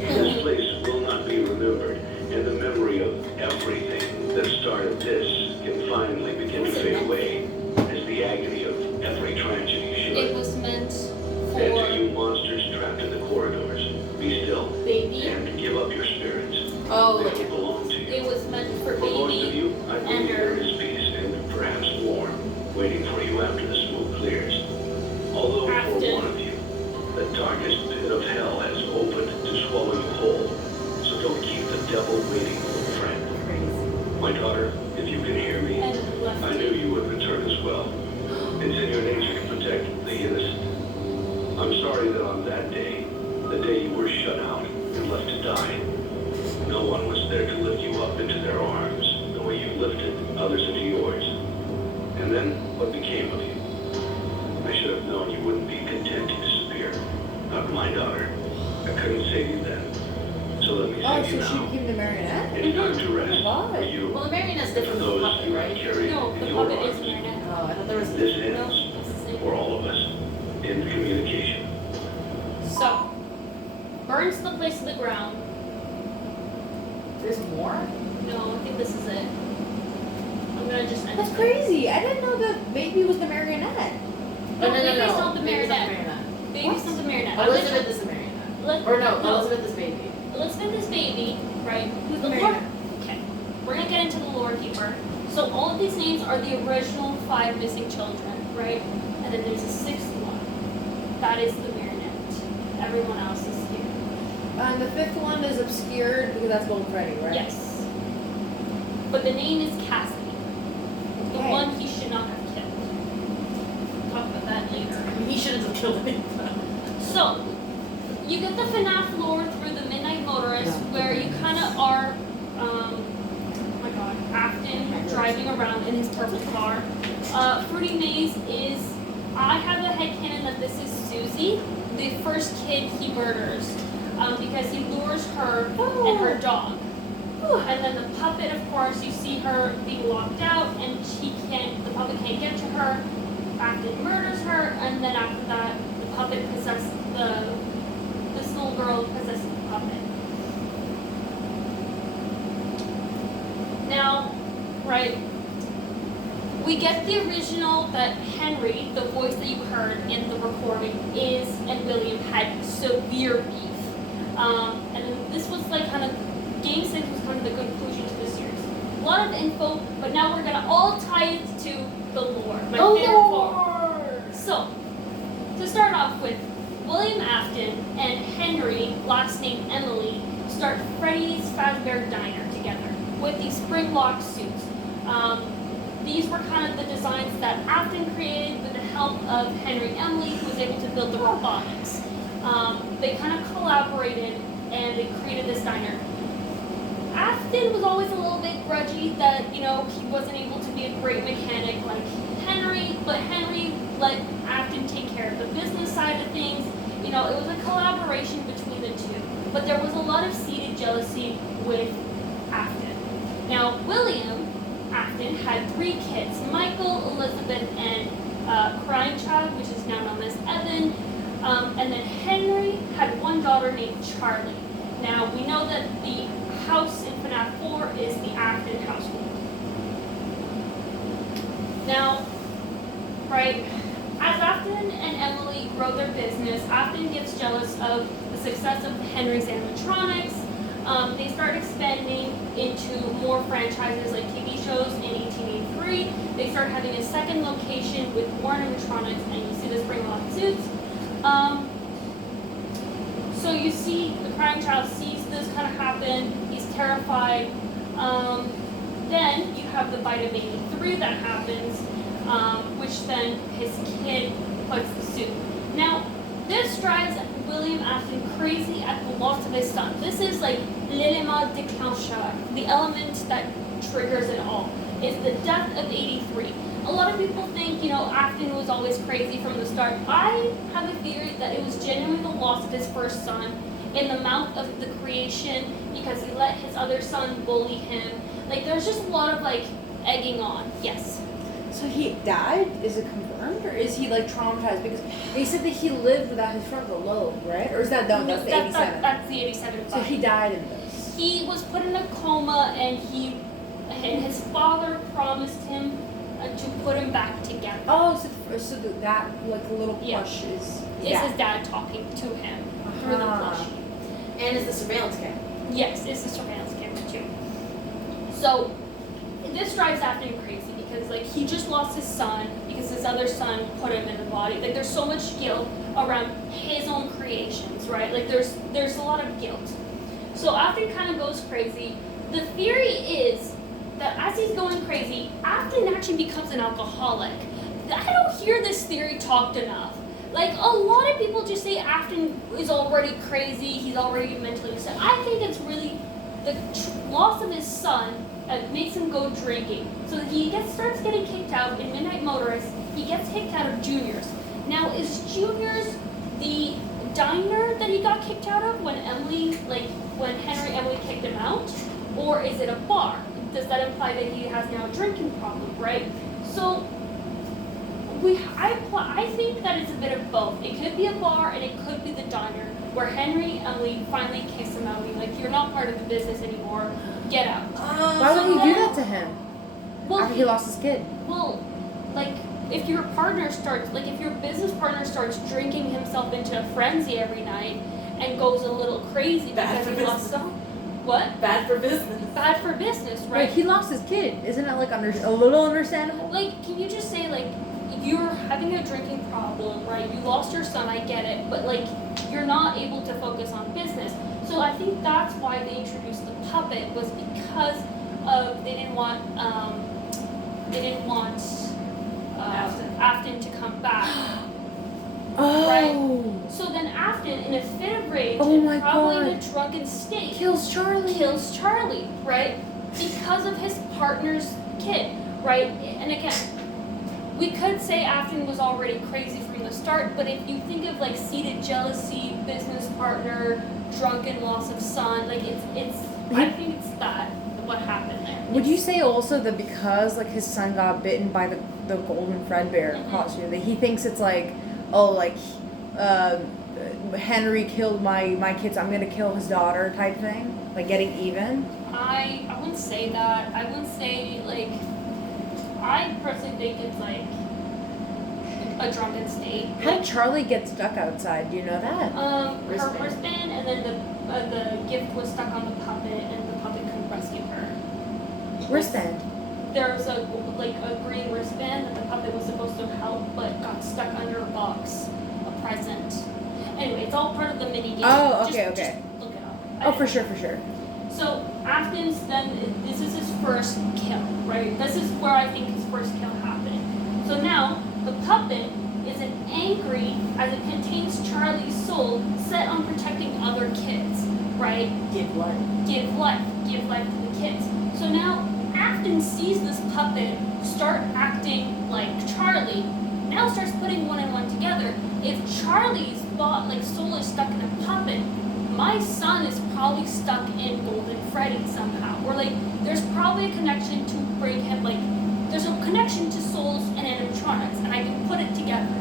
This place will not be remembered, and the memory of everything that started this can finally begin to fade away as the agony of every tragedy It should. was meant And to for you monsters trapped in the corridors, be still baby. and give up your spirits. Oh, They like don't belong to you. It was meant for For most of baby. you, I believe and there is peace and perhaps more waiting for you after the smoke clears. Although for After. one of you, the darkest pit of hell has opened to swallow you whole. So don't keep the devil waiting, old friend. My daughter, if you can hear me, And left I knew you would return as well. It's in your nature to protect the innocent. I'm sorry that on that day, the day you were shut out and left to die, no one was there to lift you up into their arms the way you lifted others into yours. And then what became of you? I should have known you wouldn't be content to disappear. Not my daughter. I couldn't save you then. So let me Oh, save you so she now. became the marionette? It's time to rest Oh, for you well, the marionette's and for different from the those puppet, you have right? carried No, in the your puppet is arms. marionette. Oh, I thought there was. This No, ends that's the for same. all of us in communication. So burns the place to the ground. There's more? No, I think this is it. I'm gonna just end That's it. crazy. I didn't know that baby was the marionette. No, baby's not the Baby's not marionette. Baby's not the marionette. Elizabeth is the marionette. Or no, Elizabeth is baby. Elizabeth is baby, right? Who's the The Lord? marionette. Okay. We're gonna get into the lore keeper. So all of these names are the original 5 missing children, right? And then there's a 6th one. That is the marionette. Everyone else is here. And the 5th one is obscured because that's Gold Freddy, right? Yes. But the name is Cassidy. The Okay. one he should not have killed. Talk about that later. He shouldn't have killed him. So, you get the FNAF lore through the Midnight Motorist, where you kind of are, oh my god, Afton driving around in his purple car. Fruity Maze is, I have a headcanon that this is Susie, the first kid he murders, because he lures her and her dog. And then the puppet, of course, you see her being locked out, and the puppet can't get to her. Afton murders her, and then after that, the puppet possesses this little girl possesses the puppet. Now, right, we get the original that Henry, the voice that you heard in the recording, and William had severe beef. And then this was like kind of, Game 6 was kind of the conclusion to the series. lot of info, but now we're gonna all tie it to the lore. My The favorite lore! part. So, to start off with, William Afton and Henry, last name Emily, start Freddy's Fazbear Diner together with these spring lock suits. These were kind of the designs that Afton created with the help of Henry Emily, who was able to build the robotics. They kind of collaborated and they created this diner. Afton was always a little bit grudgy that, you know, he wasn't able to be a great mechanic like Henry, but Henry let Afton take care of the business side of things. You know, it was a collaboration between the two, but there was a lot of seated jealousy with Afton. Now, William Afton had 3 kids, Michael, Elizabeth, and Crying Child, which is now known as Evan. And then Henry had 1 daughter named Charlie. Now, we know that the house in FNAF 4 is the Afton household. Now, right, as Afton and Emily grow their business, Afton gets jealous of the success of Henry's animatronics. They start expanding into more franchises like TV shows in 1883. They start having a second location with more animatronics, and you see the spring lock suits. So you see the Crying Child sees this kind of happen. He's terrified. Then you have the bite of 83 that happens, which then his kid puts the suit. Now, this drives William Afton crazy at the loss of his son. This is like l'élément déclencheur, the element that triggers it all. Is the death of 83. A lot of people think, you know, Afton was always crazy from the start. I have a theory that it was genuinely the loss of his first son in the mouth of the creation because he let his other son bully him. Like, there's just a lot of, like, egging on. Yes. So he died? Is it confirmed? Or is he, like, traumatized? Because they said that he lived without his frontal lobe, right? Or is that done? That's the 87. That's the 87 So he died in this. He was put in a coma, and his father promised him to put him back together. Oh, so that, like, little plush is his dad talking to him through the plushie. And is the surveillance camera. Yes, it's the surveillance camera too. So this drives Afton crazy because, like, he just lost his son because his other son put him in the body. Like, there's so much guilt around his own creations, right? Like, there's a lot of guilt. So Afton kind of goes crazy. The theory is that as he's going crazy, Afton actually becomes an alcoholic. I don't hear this theory talked enough. Like, a lot of people just say Afton is already crazy, he's already mentally upset. I think it's really the loss of his son that makes him go drinking. So he starts getting kicked out in Midnight Motorist. He gets kicked out of Junior's. Now, is Junior's the diner that he got kicked out of when Henry Emily kicked him out? Or is it a bar? Does that imply that he has now a drinking problem, right? So I think that it's a bit of both. It could be a bar and it could be the diner where Henry and Emily finally kiss him out, being like, you're not part of the business anymore, get out. Why would he do that to him? Well, After he lost his kid. Well, like, if your business partner starts drinking himself into a frenzy every night and goes a little crazy because he lost some. What? Bad for business. Bad for business, right? Like, he lost his kid. Isn't that, like, a little understandable? Like, can you just say, like, you're having a drinking problem, right? You lost your son, I get it, but, like, you're not able to focus on business. So I think that's why they introduced the puppet, was because of they didn't want Afton to come back. Oh. Right? So then Afton, in a fit of rage, my probably in God. a drunken state, Kills Charlie, right? Because of his partner's kid, right? And again, we could say Afton was already crazy from the start, but if you think of, like, seated jealousy, business partner, drunken loss of son, like, I think it's that, what happened there. Would you say also that because, like, his son got bitten by the golden Fredbear costume, that he thinks it's like, oh, like, Henry killed my kids, I'm gonna kill his daughter type thing? Like, getting even? I wouldn't say that. I wouldn't say, like, I personally think it's, like, a drunken state. How did Charlie get stuck outside? Do you know that? Her wristband, and then the gift was stuck on the puppet, and the puppet couldn't rescue her. Wristband. There was a green wristband that the puppet was supposed to help, but got stuck under a box, a present. Anyway, it's all part of the mini game. Oh, okay, Just okay. look it up. Oh, for sure, for sure. So Afton's this is his first kill, right? This is where I think his first kill happened. So now the puppet is angry as it contains Charlie's soul set on protecting other kids, right? Give life. Give life to the kids. So now Afton sees this puppet start acting like Charlie. Now starts putting one and one together. If Charlie's soul is stuck in a puppet, my son is probably stuck in Golden Freddy somehow. Or there's probably a connection to bring him there's a connection to souls and animatronics, and I can put it together.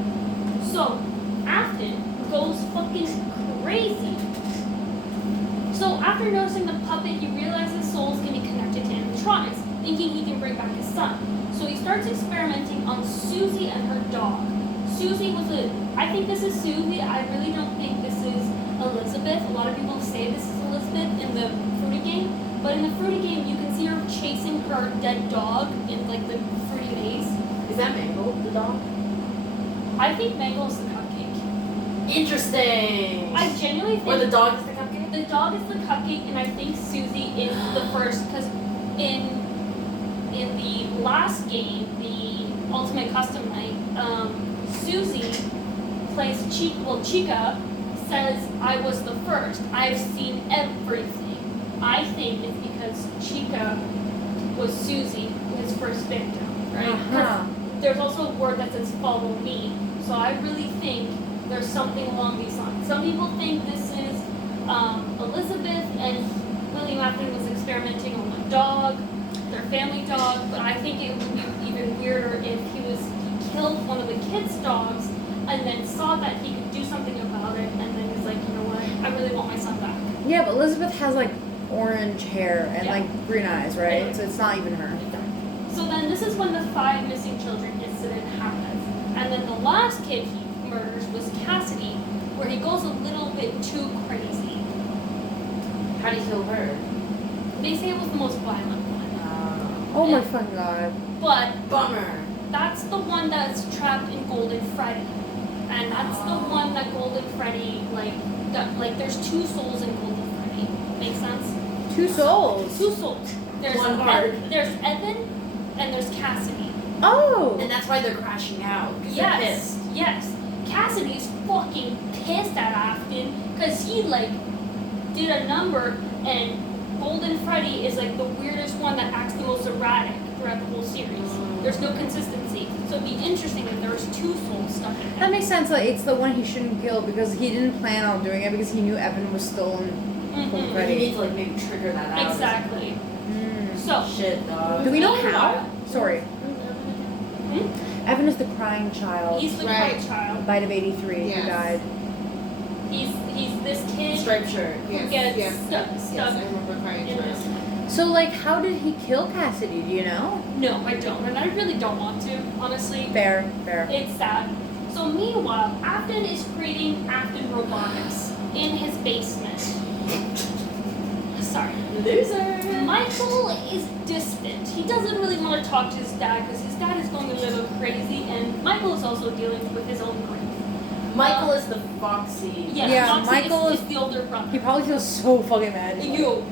So Afton goes fucking crazy. So after noticing the puppet, he realizes souls can be connected to animatronics, thinking he can bring back his son. So he starts experimenting on Susie and her dog. Susie I think this is Susie. I really don't think this is Elizabeth. A lot of people say this is Elizabeth in the Fruity game, but in the Fruity game, you can see her chasing her dead dog in the Fruity maze. Is that Mangle, the dog? I think Mangle is the cupcake. Interesting. I genuinely think. Or the dog is the cupcake? The dog is the cupcake, and I think Susie is the first, because in the last game, the Ultimate Custom Night, Susie plays Chica says, I was the first. I've seen everything. I think it's because Chica was Susie, his first victim, right? Uh-huh. There's also a word that says follow me. So I really think there's something along these lines. Some people think this is Elizabeth and William Afton was experimenting on the dog, their family dog, but I think it would be even weirder if he killed one of the kids' dogs and then saw that he could do something about it, and then he's like, you know what, I really want my son back. Yeah, but Elizabeth has orange hair and green eyes, right? Yeah. So it's not even her. So then this is when the 5 missing children incident happens. And then the last kid he murders was Cassidy, where he goes a little bit too crazy. How do you kill her? They say it was the most violent one. Oh my fucking god. But Bummer. that's the one that's trapped in Golden Freddy. And that's the one that Golden Freddy, there's 2 souls in Golden Freddy. Make sense? 2 souls. 2 souls. There's One heart. There's Evan and there's Cassidy. Oh! And that's why they're crashing out. Because they're pissed. Yes. Cassidy's fucking pissed at Afton because he did a number, and Golden Freddy is the weirdest one that acts the most erratic throughout the whole series. There's no consistency. So it'd be interesting if there was 2 souls stuck in him. That makes sense. It's the one he shouldn't kill because he didn't plan on doing it because he knew Evan was still in Golden You Freddy. need to maybe trigger that out. Exactly. So Shit, dog. Do we know how? Sorry. Evan is the crying child. he's the Right. right child. Bite of 83 who Yes. died. He's this kid Striped shirt. who gets Yes, stuck I remember crying in this. So, how did he kill Cassidy? Do you know? No, I don't, and I really don't want to, honestly. Fair, fair. It's sad. So meanwhile, Afton is creating Afton Robotics in his basement. Sorry. Loser. Michael is distant. He doesn't really want to talk to his dad because his dad is going a little crazy, and Michael is also dealing with his own grief. Michael is the foxy. Yes, Yeah, Foxy Michael is the older brother. He probably feels so fucking mad. Guilt.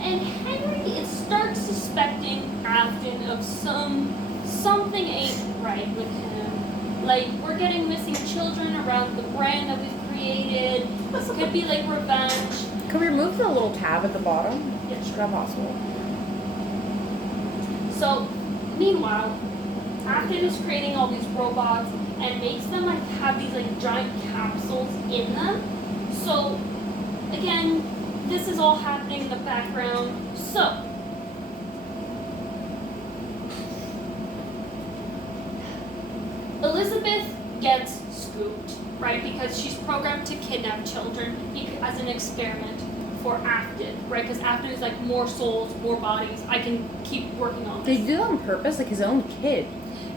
And Henry starts suspecting Afton of something ain't right with him. We're getting missing children around the brand that we've created. Could be revenge. Can we remove the little tab at the bottom? Yeah, Is sure. that possible? So, meanwhile, Afton is creating all these robots and makes them have these giant capsules in them. So, again, this is all happening in the background. So, Elizabeth gets scooped, right? Because she's programmed to kidnap children as an experiment for Afton, right? Because Afton is more souls, more bodies. I can keep working on Did this. he do it on purpose? His own kid?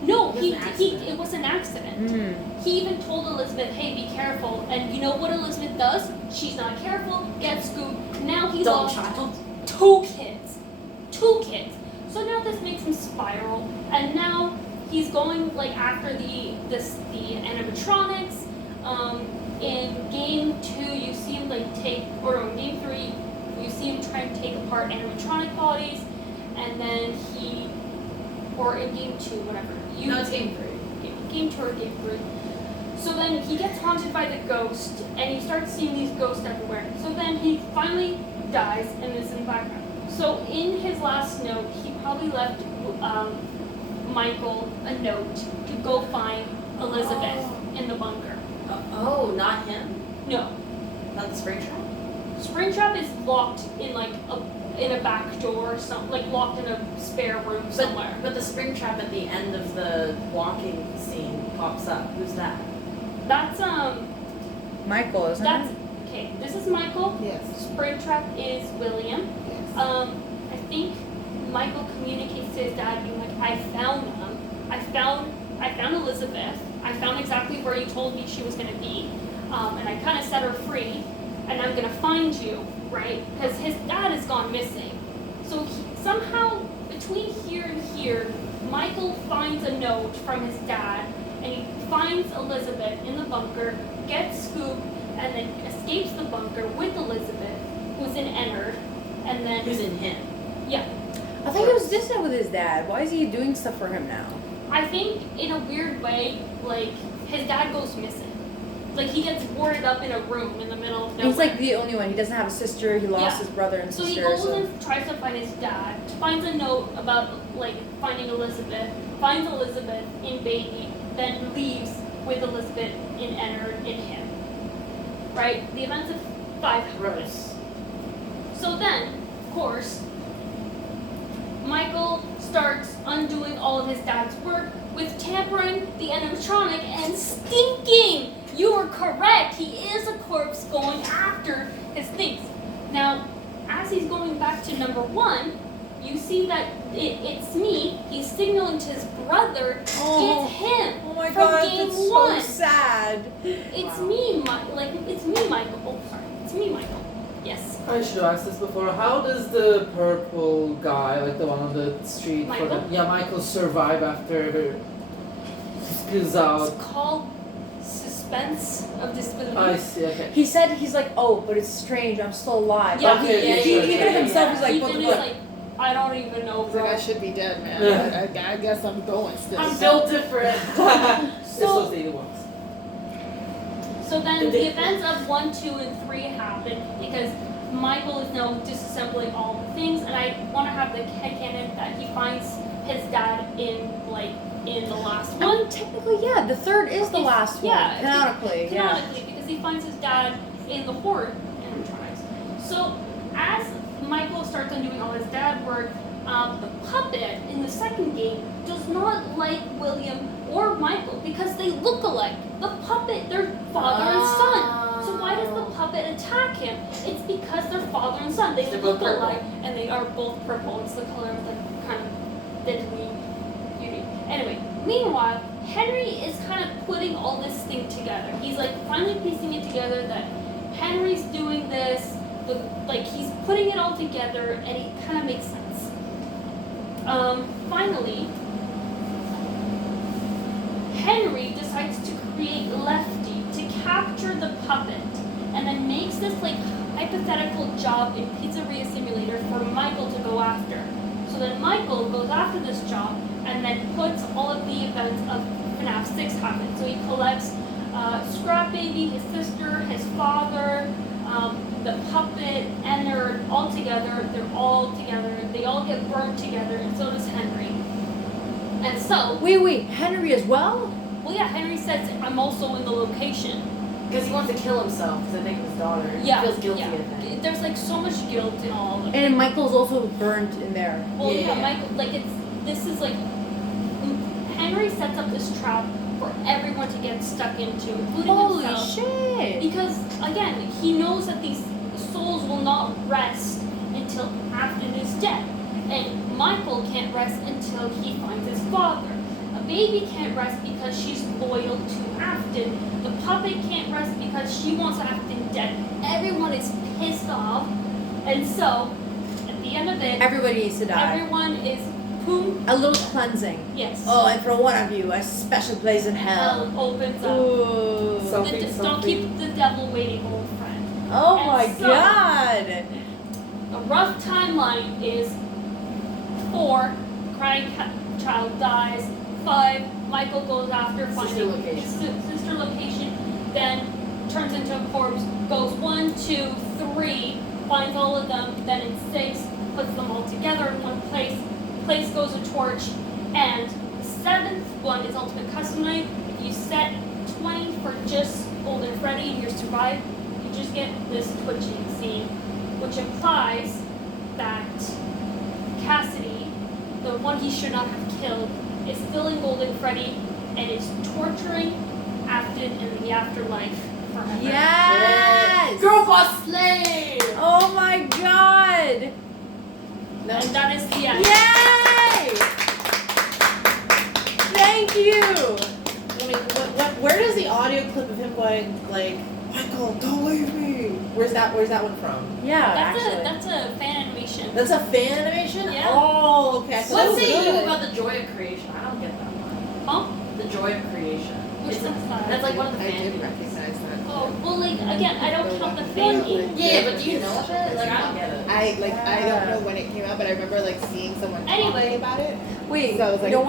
No, It was an accident. it was an accident. Mm. He even told Elizabeth, hey, be careful. And you know what Elizabeth does? She's not careful, gets scooped. Now he's Dumb lost child. 2 kids. after the animatronics. In game 2, you see him like in game 3, you see him try to take apart animatronic bodies, and then or in game 2, whatever. No, it's game 3. Game 2 or game 3. So then he gets haunted by the ghost, and he starts seeing these ghosts everywhere. So then he finally dies and is in the background. So in his last note, he probably left Michael a note to go find Elizabeth in the bunker. Oh, not him? No. Not the Springtrap? Springtrap is locked in like in a back door or something, like locked in a spare room somewhere. But the Springtrap at the end of the walking scene pops up. Who's that? That's Michael, isn't that's it? okay. This is Michael. Yes. Springtrap is William. Yes. I think Michael communicates to his dad, being like, "I found them. I found Elizabeth. I found exactly where you told me she was gonna be, and I kind of set her free, and I'm gonna find you, right? Because his dad has gone missing. So somehow between here and here, Michael finds a note from his dad, and he finds Elizabeth in the bunker, gets Scoop, and then escapes the bunker with Elizabeth, who's in Ennard, and then Who's in him? yeah." I thought he was distant with his dad. Why is he doing stuff for him now? I think in a weird way, like, his dad goes missing. Like, he gets boarded up in a room in the middle of nowhere. He's like the only one. He doesn't have a sister. He lost Yeah. his brother and So sister. he goes and tries to find his dad, finds a note about, like, finding Elizabeth, finds Elizabeth in Baby, then leaves with Elizabeth in Ennard in him. Right? The events of 5 happen. Gross. So then, of course, Michael starts undoing all of his dad's work with tampering the animatronic and stinking. You are correct. He is a corpse going after his things. Now, as he's going back to number 1, you see that it's me. He's signaling to his brother. Oh. It's him. Oh my from god, game that's so 1. sad. It's Wow. me, it's me, Michael. Oh, sorry. It's me, Michael. Yes. I should have asked this before. How does the purple guy, like the one on the street, Michael? Michael, survive after spills out? It's called suspense of disbelief. I see. Okay. He said, he's like, oh, but it's strange. I'm still alive. Yeah, But Okay, he, okay, he, sure, even sure, himself, yeah. he's like, what Ethan the is fuck? like, I don't even know, He's like, bro. I should be dead, man. Yeah. I guess I'm going still. I'm built different. This was the other ones. So then the events of 1, 2, and 3 happen because Michael is now disassembling all the things, and I want to have the headcanon that he finds his dad in the last one. Technically, yeah. The third is the last one. Yeah, Canonically, yeah. Canonically, because he finds his dad in the Horde animatronics. So as Michael starts undoing all his dad work, the puppet in the second game does not like William or Michael because they look alike. The puppet, they're father and son. So why does the puppet attack him? It's because they're father and son. They They're look both purple. alike, and they are both purple. It's the color of the kind of deadly beauty. Anyway, meanwhile, Henry is kind of putting all this thing together. He's like finally piecing it together that Henry's doing this, he's putting it all together, and it kind of makes sense. Finally, Henry decides to create Lefty to capture the puppet, and then makes this hypothetical job in Pizzeria Simulator for Michael to go after. So then Michael goes after this job, and then puts all of the events of FNAF 6 happen. So he collects Scrap Baby, his sister, his father, the puppet, and they're all together. They're all together. They all get burnt together, and so does Henry. And so, Wait, Henry as well? well, yeah, Henry says, I'm also in the location. Because he wants to kill himself because I think of his daughter. Yeah, He feels guilty yeah. of it. There's so much guilt in all of it. And Michael's also burnt in there. Well, yeah, Yeah. Michael, this is Henry sets up this trap for everyone to get stuck into, including Holy himself. shit. Because, again, he knows that these souls will not rest until Afton is dead. And Michael can't rest until he finds his father. A baby can't rest because she's loyal to Afton. The puppet can't rest because she wants Afton dead. Everyone is pissed off. And so, at the end of it, Everybody needs to die. everyone is Who? A little cleansing. Yes. Oh, and for one of you, a special place in hell. Opens up. Ooh. Don't keep the devil waiting, old friend. Oh And my so- god. A rough timeline is 4, crying child dies. 5, Michael goes after finding sister location, then turns into a corpse. Goes 1, 2, 3, finds all of them. Then in 6, puts them all together in one place. Place goes a torch, and the 7th one is ultimate custom night. If you set 20 for just Golden Freddy and you survive, you just get this twitching scene, which implies that Cassidy, the one he should not have killed, is still in Golden Freddy and is torturing Afton in the afterlife forever. Yes! Girl boss slay! Oh my god! And that is the end. Yay! Thank you! I mean, where does the audio clip of him going like, Michael, don't leave me? Where's that one from? Yeah, That's a fan animation. That's a fan animation? Yeah. Oh, okay. I thought that What was say you good. about the joy of creation? I don't get that one. Huh? The joy of creation. Which It's- one's that? That's like one of the I fan did games. recognize that. Oh, well, like, again, I don't count the fan game. Yeah, but do you know of it? Like, I don't get it. I don't know when it came out, but I remember like seeing someone Anyway. talking about it. Wait, So I was like, you don't